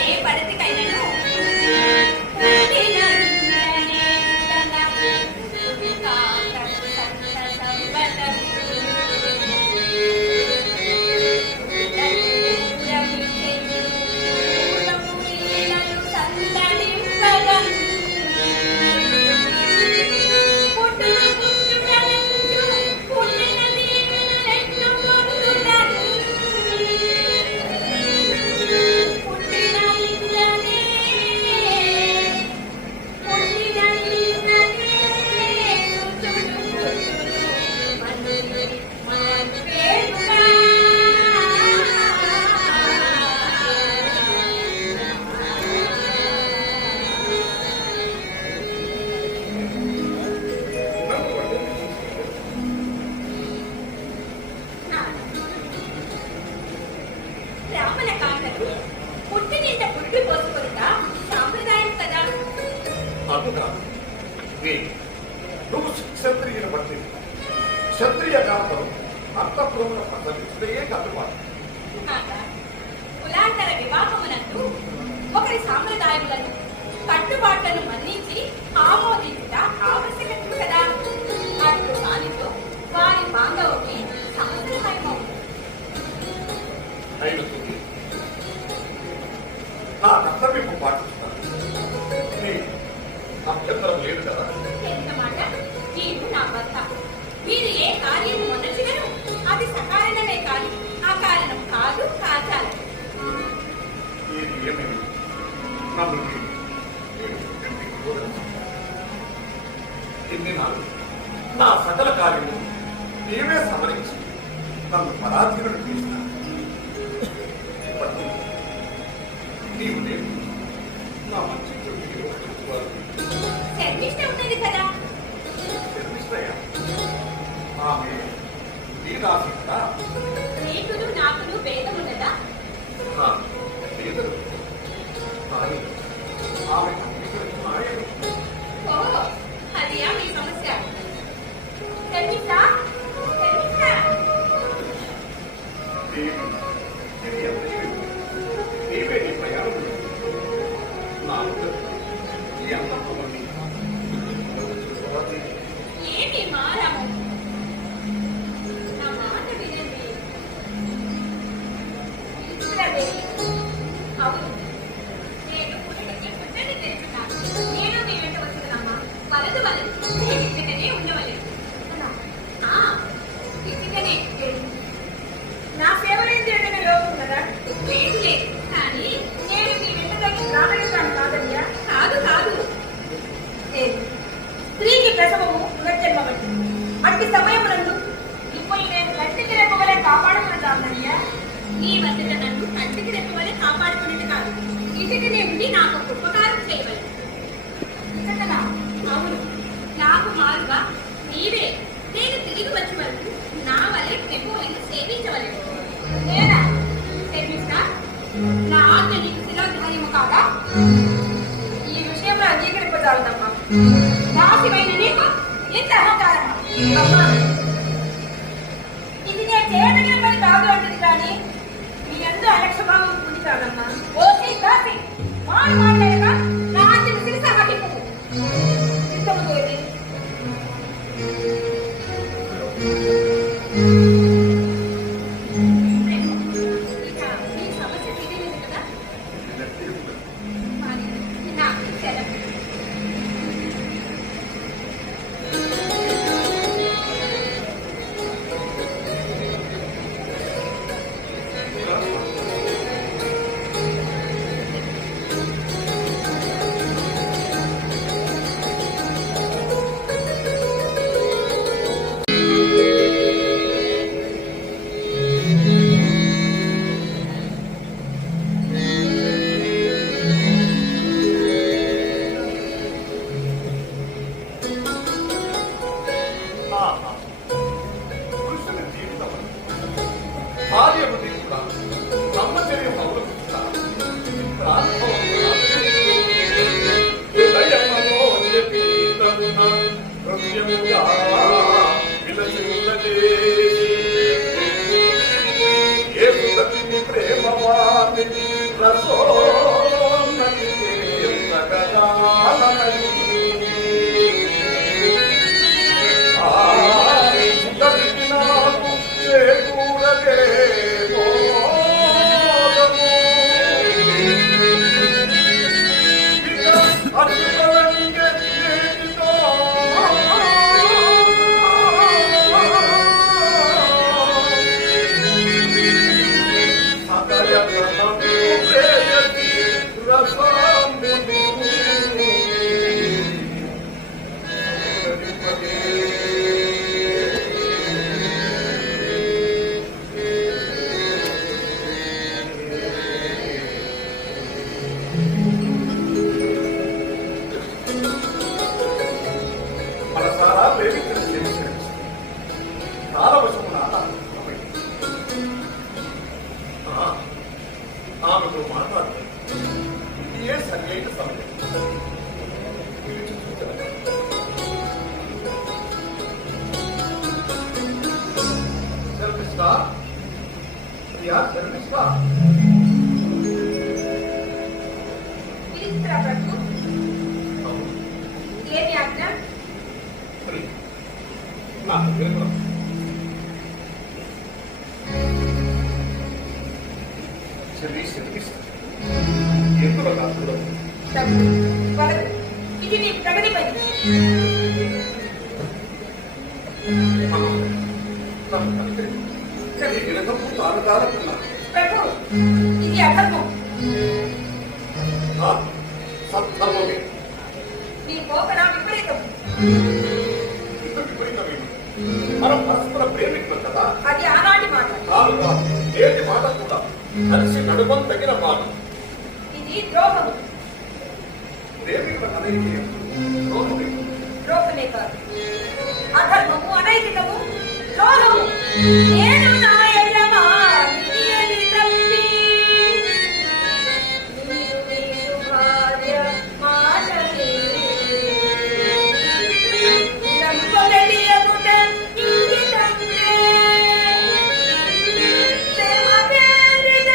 ఏ పడతికైనను రామల కాండలు పుట్టినింట పుట్టి పోసుకుంటా సాంప్రదాయం కదా. అందుగా నువ్వు క్షత్రియుల బట్టి క్షత్రియ కాంతం అంతఃపురముల ప్రసరించే కట్టుబాటు కాగా కులాంతర వివాహమునందు ఒకరి సాంప్రదాయములను కట్టుబాట్లను మన్నించి ఆమోదించుట ఆవశ్యకత కదా. అట్లు దానితో వారి బాంధవ్యమే సాంప్రదాయమవుతుంది. అయినతుంది నా కర్తవ్యం పాటిస్తాను నీ అభ్యంతరం లేదు కదా. ఎంత మాట? నీవు నా భర్త. మీరు ఏ కార్యం మొదటిగను అది సకారణమే కాని అకారణం కాదు కాచాలి. ఏది ఏమేమి నన్ను ఇన్ని నాడు నా సకల కార్యము నీవే సమరించి నన్ను పరాధీనుడు చేసిన నీవు లేదు నా మంచి శర్మిష్ట ఉన్నది కదా. ఆమె నీదాసింత నీకును నాకును భేదం ఉన్నదా? లేదు కానీ ఆమె అంగీకరించిన ఓహో, అదియా మీ సమస్య. శర్మిష్ట, శర్మిష్ట. దేవి ఇది ఎంత నీవే నీ ప్రయాణం నా ఈ అంతమంది ఏమి మారాము? నా మాట వినండి. విశ్వదేవి, అవును, నేను పుట్టకి పుట్టని తెలుసున్నాను. నేను మీ వెంట వచ్చుకున్నామా? వలదు వలదు, నేను ఇక్కడనే ఉండవలేదు. ఇక్కడనే నా సేవలేంది ఏదైనా లోపం కదా? లేదు లేదు, కానీ నేను మీ వెంట తగ్గి రాగలుగుతాను కాదయ్యా. కాదు కాదు, స్త్రీకి ప్రసవము పునర్జన్మ వంటి అట్టి సమయమునందు ఇప్పుడు నేను కంటికి రెప్పవలే కాపాడుకుంటానయ్యా. నీ వద్దట నన్ను కంటికి రెప్పవలే కాపాడుకునేది కాదు, ఇటుకనే ఉండి నాకు ఒక ఉపకారం చేయవలెను. ఇతకనా? అవును, నాకు మారుగా నీవే నేను తిరిగి వచ్చే వరకు నా వల్లే రెప్పవలను సేవించవలెను. నేనా సేవిస్తా? నా ఆజ్ఞ నీకు శిరోధార్యము కాదా? ఈ విషయంలో అంగీకరింపజాలదమ్మా. దాసివైన నీకు ఎంత అహంకారమా? ఇది నేను చేయదగిన పని కాదు అంటుంది కానీ మీ అందరూ అలక్ష్యభావం ఉంది కాదమ్మా. ఓసి కాసి మాడు మాట్లాడక నా ఆజ్ఞను శిరస వహింపు. ఇష్టముతోటి ఇక మీ సమస్య తీరింది కదా? మరి నాకు సెలవు. అయ్యా జన్మిస్తా పిలుస్తురా ప్రభు. ఏమి ఆజ్ఞ? నాకు వినపడదు. ఎందులో కాదు ప్రభు, వదలు. ఇది నీ ప్రగతి పని. తాను కాదనుకున్నా ప్రభు, ఇది అధర్మం. సత్ధర్మమే నీ పోకడ విపరీతం. ఇంత విపరీతమేమి మనం పరస్పర ప్రేమికులు కదా. అది ఆనాటి మాట. కాదు కాదు నేటి మాట కూడా కలిసి నడుమం తగిన మాట. ఇది ద్రోహము. ప్రేమికుల కలయిక ద్రోహమే. ద్రోహమే కాదు, అధర్మము, అనైతికము, ద్రోహము. నేను నా ఎడమ నియతి తప్పి నీరు భార్య మాట లంపొదడియగుట ఇంగితమే ప్రేమ పేరిట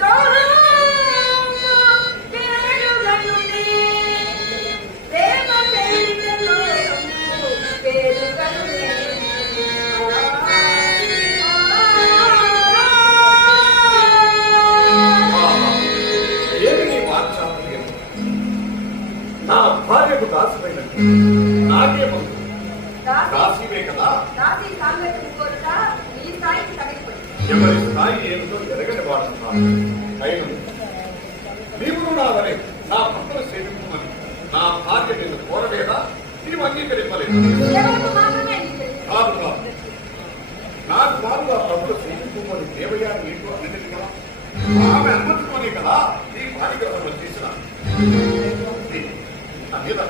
ద్రోహము పేరుగనునే ప్రేమ పేరిట ద్రోహము పేరుగనునే. ఏమి నీ వాత్సల్యం? నా భార్యకు దాసిపోయినట్టు నాకే బంధు దాసివే కదా. దాసి సాంగత్యం కోరుట నీ స్థాయికి తగిలిపోయింది. ఎవరి స్థాయి ఏమిటో ఎరగని వాడుతున్నాను. అయిన నీవు నా వరే నా భర్తను సేవించమని నా భార్య నిన్ను కోరలేదా? నీవు అంగీకరింపలేదు. ఎవరికి మాత్రమే అంగీకరించాలి. కాదు కాదు నాకు వారు ఆ ప్రభుత్వ సేవించమని దేవయ్య నీకు అన్నిటి కదా. ఆమె అనుమతితోనే కదా నీ భార్య చేసిన నా మీద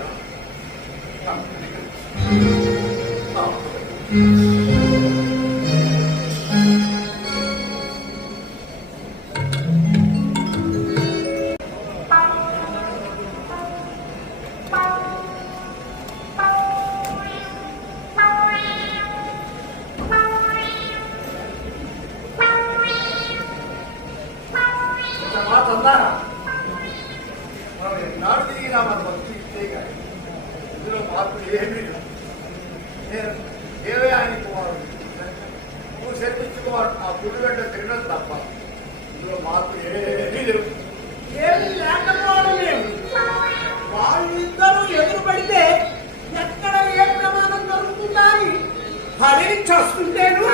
మనం ఎన్నాడు దిగినా మన భక్తి ఇస్తే కానీ ఇందులో మార్పు ఏమీ లేదు. నేను ఏవే ఆయన కుమారుడు నువ్వు శర్మించుకోవాలి ఆ గుడి వెంట తిరగడం తప్ప ఇందులో మార్పు ఏమీ లేదు. ఏమి లేకపోవడమేమి వాళ్ళిద్దరూ ఎదురు పడితే ఎక్కడ ఏ ప్రమాదం జరుగుతుందా అని హరించేస్తుంటేను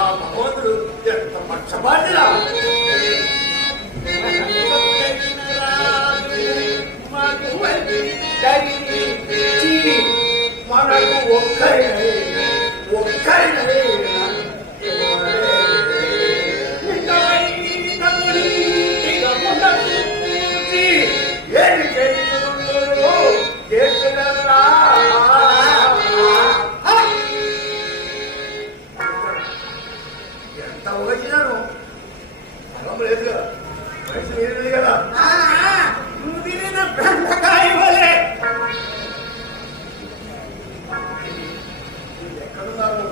ఆ భగవంతుడు ఎంత పక్షపాతిరా. మనకు ఒక్కరినై ఏమి చేస్తున్నా ఎంత వచ్చినాను అలం లేదు కదా, వయసు లేదు కదా. నువ్వు తిరిగిన బెండకాయ వలే ఎక్కడున్నారో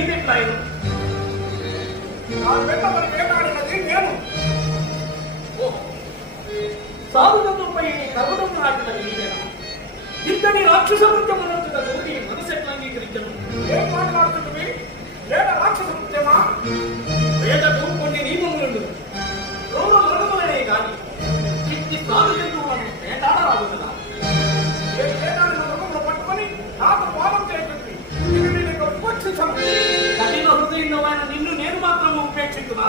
నీదెట్లాయను? నా వెంట మరి వేటాడినది నేను. సాధులపై కర్మం నాటినది నీదేనా? ఇంతని రాక్షస వృత్తమునందుకు నీ మనసు ఎట్లా అంగీకరించను? ఏం మాట్లాడుతుంది? లేదా రాక్షస నృత్యమా? వేదకు కొన్ని నియమములు రోగ మృగములనే కాని ఇట్టి సాధు జంతువులను వేటాడరాదు కదా. ఏ వేటాడిన మృగములు పట్టుకొని నాకు పాపం చేస్తుంది. ఇది నేను ఉపేక్షించను. కఠిన హృదయంలోమైన నిన్ను నేను మాత్రం ఉపేక్షిస్తున్నా.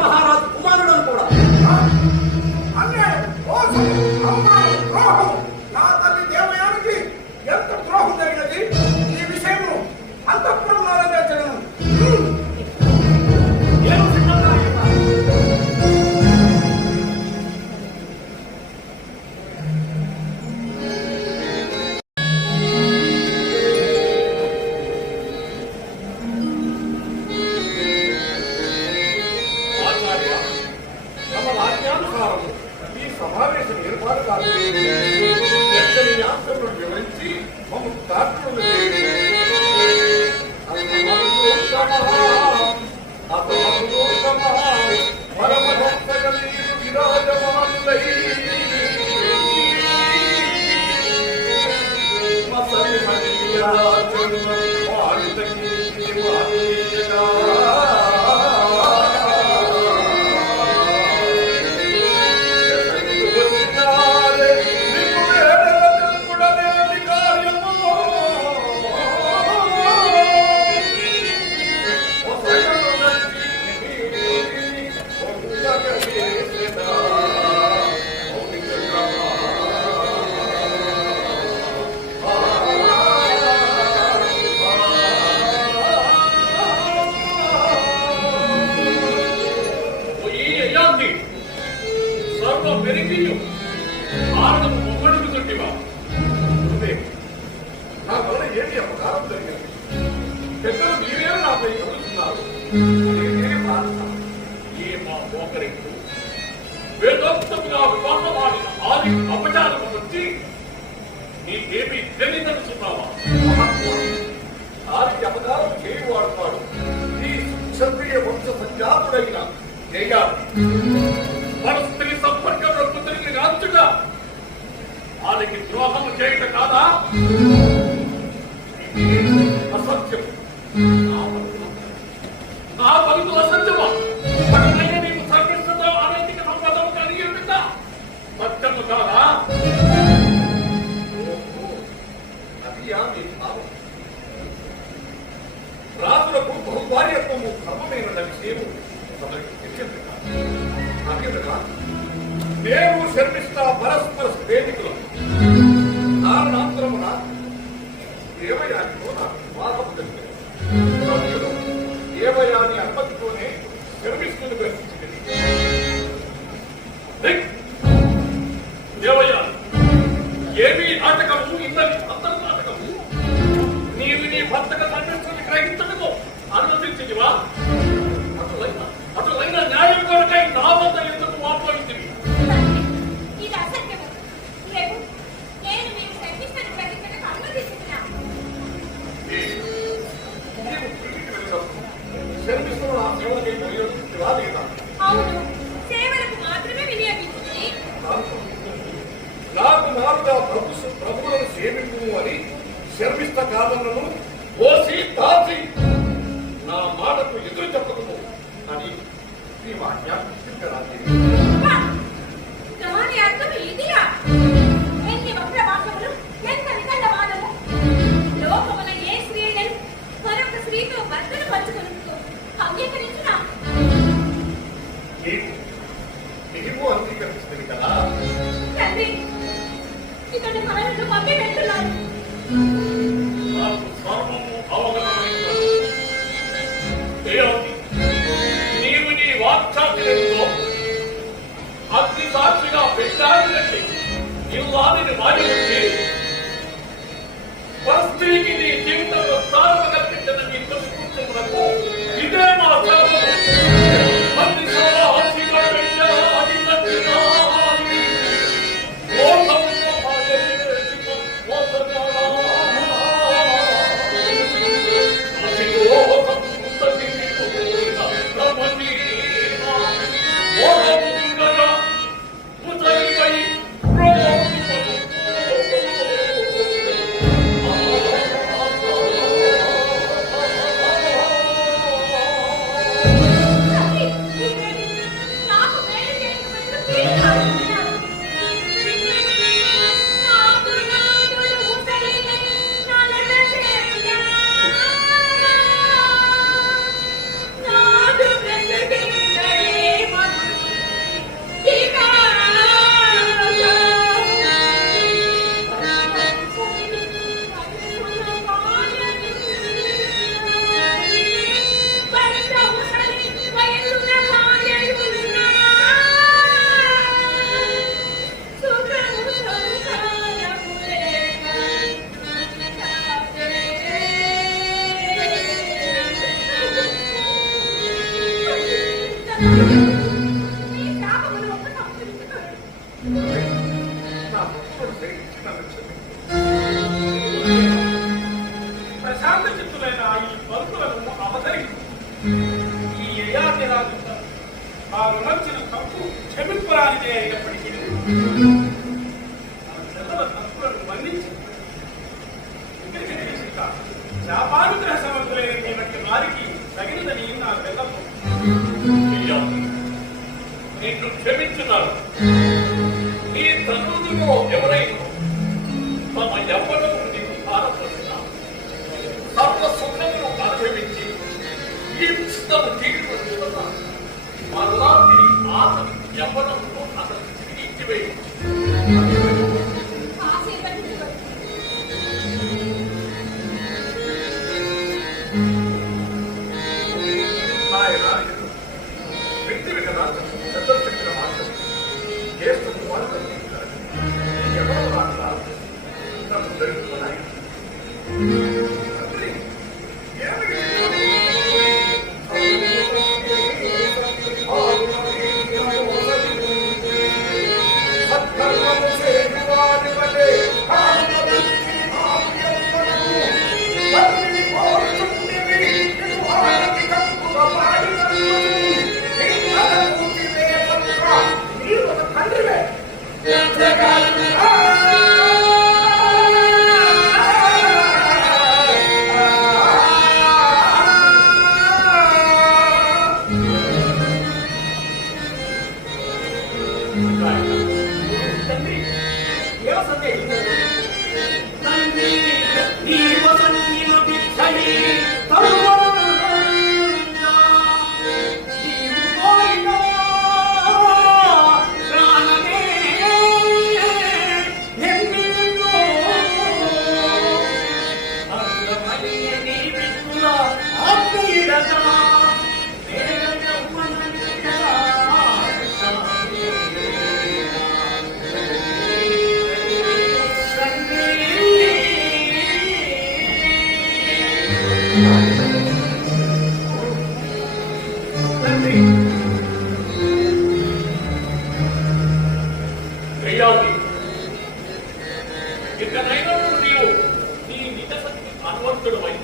మహారాజు కుమారుడు కూడా నా తల్లి దేవయానికి ఎంత ద్రోహం జరిగినది. ఈ విషయము అంతఃపురంలోనే తెలియను. నేను సిద్ధంగా సమావేశం ఏర్పాటు కాదు. ఎక్కడి యాత్రను వివరించి మమ్మల్ని ప్రార్థనలు నా వల్ల ఏంటి అపకారం జరిగింది? పెద్దలు మీరే నాపై గమనిస్తున్నారు. ఏ మా పోకరింపు వేదోక్తముగా వివాహమాడిన ఆది అపచారం వచ్చి నీకేమీ తెలియదనుచున్నావా? ఆరికి అపకారం చేయవాడుతాడు ఈ క్షత్రియ వంశ సంజాతుడైన జయాలి. మన స్త్రీ సంపర్కంలో కుదిరికి రాచుగా వాళ్ళకి ద్రోహము చేయట కాదా? అసత్యం. నా పలుకు అసత్యమా? పట్టణయ్య నీకు సంకృష్ణతో ఆనైతిక సంపదము కలిగి ఉందా? సత్యము కాదా? అది ఆమె భావం. రాజులకు బహుభార్యత్వము క్రమమైన విషయము తమకి తెలియదు కాదు. నాకేదగా నేను శర్మిష్ట పరస్పర వేదికలు కారణాంతరమున దేవయానితో నాకు వివాహం జరిగింది. దేవయాని అనుమతితోనే శర్మిష్ఠుని ప్రశ్నించింది. దేవయ్య, ఏమి నాటకము, ఇన్నది అందరు నాటకము. నీవు నీ భర్తకు సంరక్షణ గ్రహించటకు అనుమతించిదివా? అటులైన న్యాయం కొరకై నా వద్ద ఎందుకు వాపోయింది? ఇది అసత్యము. రేపు నేను మీరు శర్మిష్టను గ్రహించటకు అనుమతిస్తున్నా. అవును, సేవలకు మాత్రమే వినియోగించుకుని నాకు మారుగా ప్రభువులను సేవించుము అని శర్మిష్ట కామనను పోసి దాచి నా మాటకు ఎదురు చెప్పకము అని నీ ఆజ్ఞాపించరాజే. దాని అర్థం ఇదియా? ఎన్ని వక్ర భాషములు, ఎంత వికల్ల వాదము! లోకమున ఏ స్త్రీ అయినను మరొక స్త్రీతో భర్తను పంచుకొనుటకు అంగీకరించునా? నీవు అంగీకరిస్తుంది కదా. తండ్రి, ఇతడు మనల్ని పంపి పెడుతున్నాడు. నాకు సర్వము అవగతమైనది. దేవతి, నీవు నీ వాక్చాతుర్యంతో అగ్ని సాక్షిగా పెట్టాలి ఇల్లాలని మారి వచ్చి పరిస్థితికి నీ జీవితంలో స్థానం కల్పించిన నీ దుష్కృత్యములకు ఇదే మా సర్వము. అగ్ని సాక్షిగా పెట్టాలి తండ్రి, నీవేమి నాకు మేలు చేయకపోతే తీరు కానున్నాడు. నాకు నాదుడు ముసలినై నలగసేయ్యా. నాదు బ్రతుకిందడే మనుని ఈ శాపములు ఒక్క సంస్కరించుకోడు. నా భక్తుడు సేవించినందుకు క్షమించు. ప్రశాంత చిత్తులైన ఈ పరుపులను అవతరించి ఈ యయాతిరాజు ఆ రుణర్చిన తప్పు క్షమింపరానిదే అయినప్పటికీ ఆ చెల్లవ తప్పులను మన్నించి శాపానుగ్రహ సమర్థులైన మీ వంటి వారికి తగినదని నా వెళ్ళము. నిన్ను క్షమించున్నాడు. నీ తల్లులో ఎవరైనా తమ యవ్వనం నీకు ఆరంభించిన సర్వ సుఖమును అనుభవించి ఈ పుస్తకం తీరుకుంటున్న మరలా తిరిగి అతని యవ్వనంలో అతను తిరిగి ఇచ్చివేయి. ఆశీర్వదించుకోడు. ఆయన వ్యక్తివి కదా పెద్దలు చెప్పిన మాటలు జ్యేష్ఠ కుమారుడు ఎవరో మాట నన్ను జరుగుతున్నాయి. ఇకనైనా నీవు నీ నిజ శక్తి అనువర్తుడవై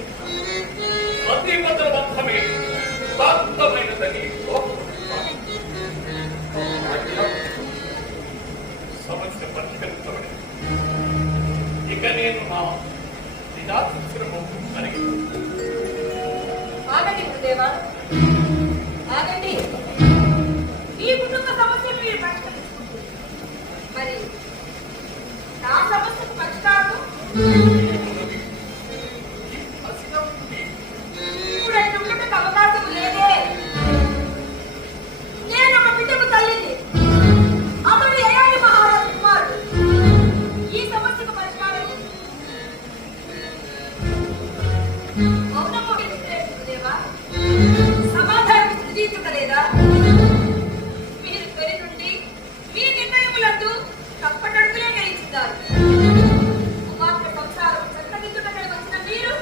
అతిపత్ర బంధమే శాంతమైనదని సమస్య పరిష్కరించబడి ఇక నేను నా నిజాశిక్షణము కలిగి ఆగండి గురుదేవా, ఆగండి. ఈ కుటుంబ సమస్యను మీరు పరిష్కరించుకుంటారు, మరి నా సమస్యకు పరిష్కారం ఇప్పుడు అటు ఉండటకు అవకాశం లేదే. నేను ఒక బిడ్డకు తల్లిని, అతడు యయాతి మహారాజు కుమారుడు. ఈ సమస్యకు పరిష్కారం మౌనము గురుదేవా, సమాధానం సృజించగలేదా? మీరు తొలి నుండి మీ నిర్ణయములందు తప్పటడుగులే వేయించుతారు. కుమార్తె సంసారం చక్కదిద్దుటకై వచ్చిన మీరు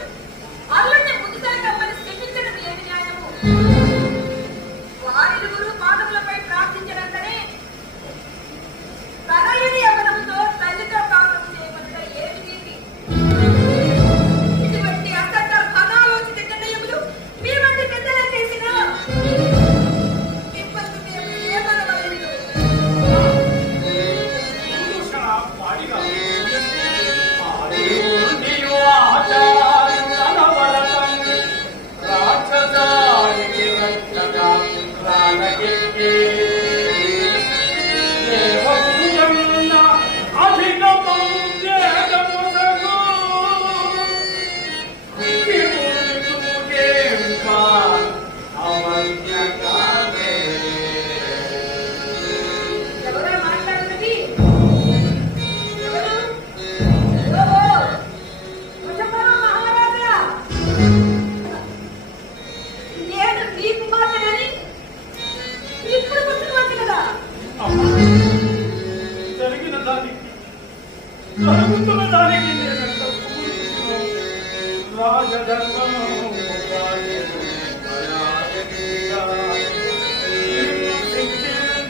అల్లుడిని ముందుగా రమ్మని క్షమించడం ఏమి న్యాయము? వారిరువురు పాదములపై ప్రార్థించినంతనే తనయుని యవ్వనముతో తల్లితో కాలం చేయమనగా ఏమి నీతి? ఇటువంటి అసంత అనాలోచిత నిర్ణయములు మీ వంటి పెద్దలే చేసినా మిమ్మల్ని మేము ఏమనవలెను? భూషణ పాడిగా నీవు ఆచారవరతం రాక్షసానికి రక్షగా ప్రాణగిరికి దేవభూజమున్న అధిక పంచేదముసగు విముక్తుకేంప అవన్యకాలే. ఎవరో మాట్లాడుతుంది? ఎవరు? ఓహో, వృషభరామ మహారాజా. నేను నీ కుమార్తెనని ఇప్పుడు గుర్తుకు కదా. జరిగిన దానికి జరుగుతున్న దానికి నేనంత పూర్తిగా రాజధర్మము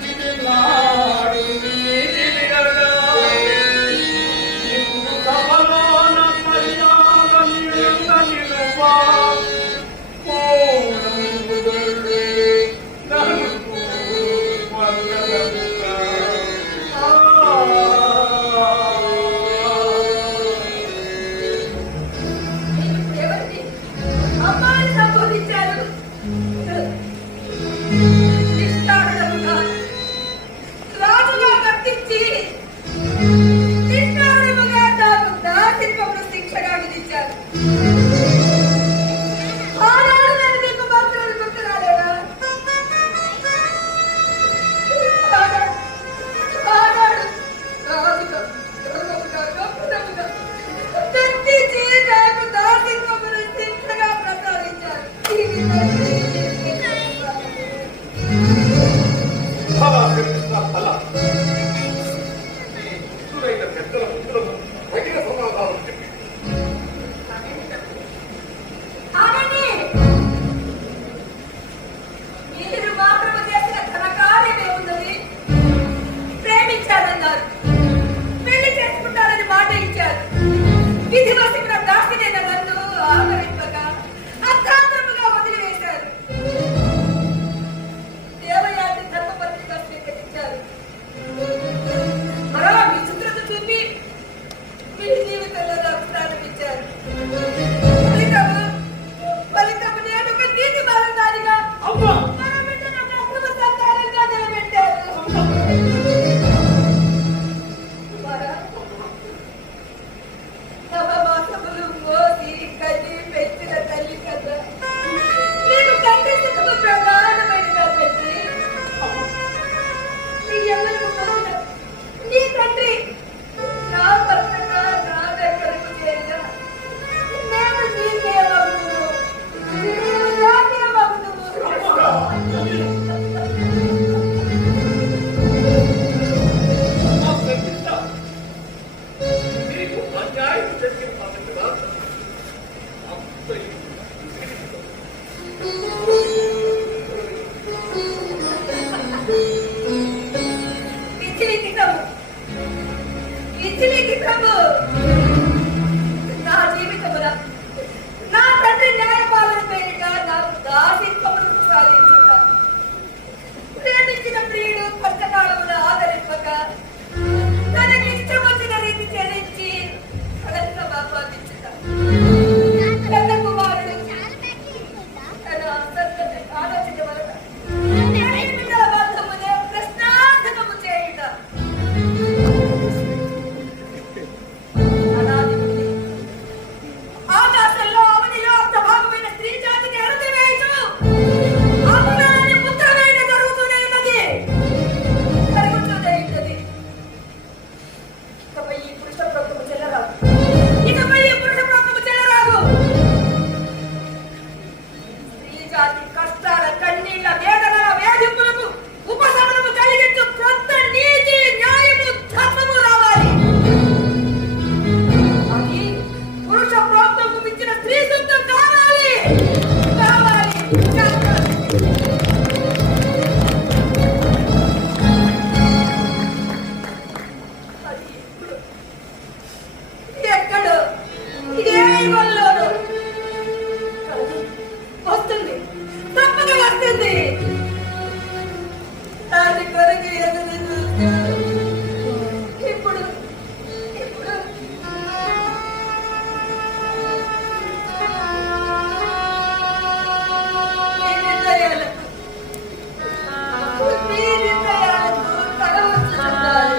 శిక్షించినాడు నీతిగా ఇందు సభలోన మర్యాద నిలుత నిలుపా పౌరముదొల్లి నలుపు వందనముగా. ఎవరిని అమ్మాయిని సంబోధించారు? నిష్ఠారుడముగా రాజుగా కర్తించి నిష్ఠారుడముగా నాకు దాసిత్వమును శిక్షగా విధించారు. ఆనాడు నేను నీకు మాత్రం గుర్తు రాలేదా? ఆనాడు రాజుగా ధర్మముగా గొప్పదముగా కర్తించి నాకు దాసిత్వమును శిక్షగా ప్రసాదించారు. ఇది అలా కృష్ణ అలా దుస్తులైన పెద్దల ముందులను తగిన సమాధానం చెప్పి ఆగండి. మీరు మాత్రము చేసిన ఘనకార్యమే ఉన్నది. ప్రేమించారన్నారు, పెళ్లి చేసుకుంటారని మాట ఇచ్చారు. విధి వసిన దాసినైన నన్ను ఆదరింపగా అర్థాంతరముగా వదిలివేశారు. దేవయాన్ని ధర్మపత్రిగా స్వీకరించారు. మరో మీ చిత్రత చూపి మీ జీవితంలో నాకు స్థానం ఇచ్చారు. ఫలితము నేను ఒక నీతి బాలదారిగా అమ్మా మన బిడ్డను ఒక అక్రమ సంతానంగా నిలబెట్టారు. నవమాసములు మోసి కని పెంచిన తల్లి కదా నేను తండ్రి సుఖము ప్రధానమైనగా పెట్టి నీ ఎవరు పోయిన నీ తండ్రి నా భర్తగా నా దగ్గరకు చేరిన నేను నీకే మగును, నీవు నాకే మగును. నీకు అన్యాయం జరిగిన పద్ధతిగా విచలితము ఇచ్చి నీకు ఇస్తాము. నా జీవితమున నా తండ్రి న్యాయపాలన పేరిట నాకు దాసిత్వమును సాధించుట, ప్రేమించిన ప్రియుడు కష్టకాలమున ఆదరింపక తనకి ఇష్టం వచ్చిన రీతి చెల్లించి అనంత బాధ్యత పెద్ద కుమారుడు తన సంతతి ఆలోచన వలన బిడ్డల బంధమునే ప్రశ్నార్థకము చేయుట అనాది నుండి ఆకాశంలో అవనిలో అంత భాగమైన స్త్రీ జాతిని అరుదివేయు అమ్మాని పుత్రమైన జరుగుతూనే ఉన్నది, జరుగుతూనే ఉన్నది. ఇకపై ఈ పురుష ప్రభుత్వం చెల్లరాదు, ఇకపై ఈ పురుష ప్రభుత్వం చెల్లరాదు. స్త్రీ జాతి కష్టాల కన్నీళ్ల వేదనల వేధింపులకు ఉపశమనము కలిగించు క్రొత్త నీతి న్యాయము ధర్మము రావాలి. అది పురుష ప్రోక్తంకు మించిన స్త్రీ సొంతం కావాలి, కావాలి, కావాలి. అది ఇప్పుడు ఎక్కడో ఏ యుగంలోనో అది వస్తుంది, తప్పక వస్తుంది. దాని కొరకు ఎదురు చూస్తాను. ఇప్పుడు ఇప్పుడు ఈ నిర్ణయాలకు తల వంచుతున్నాను.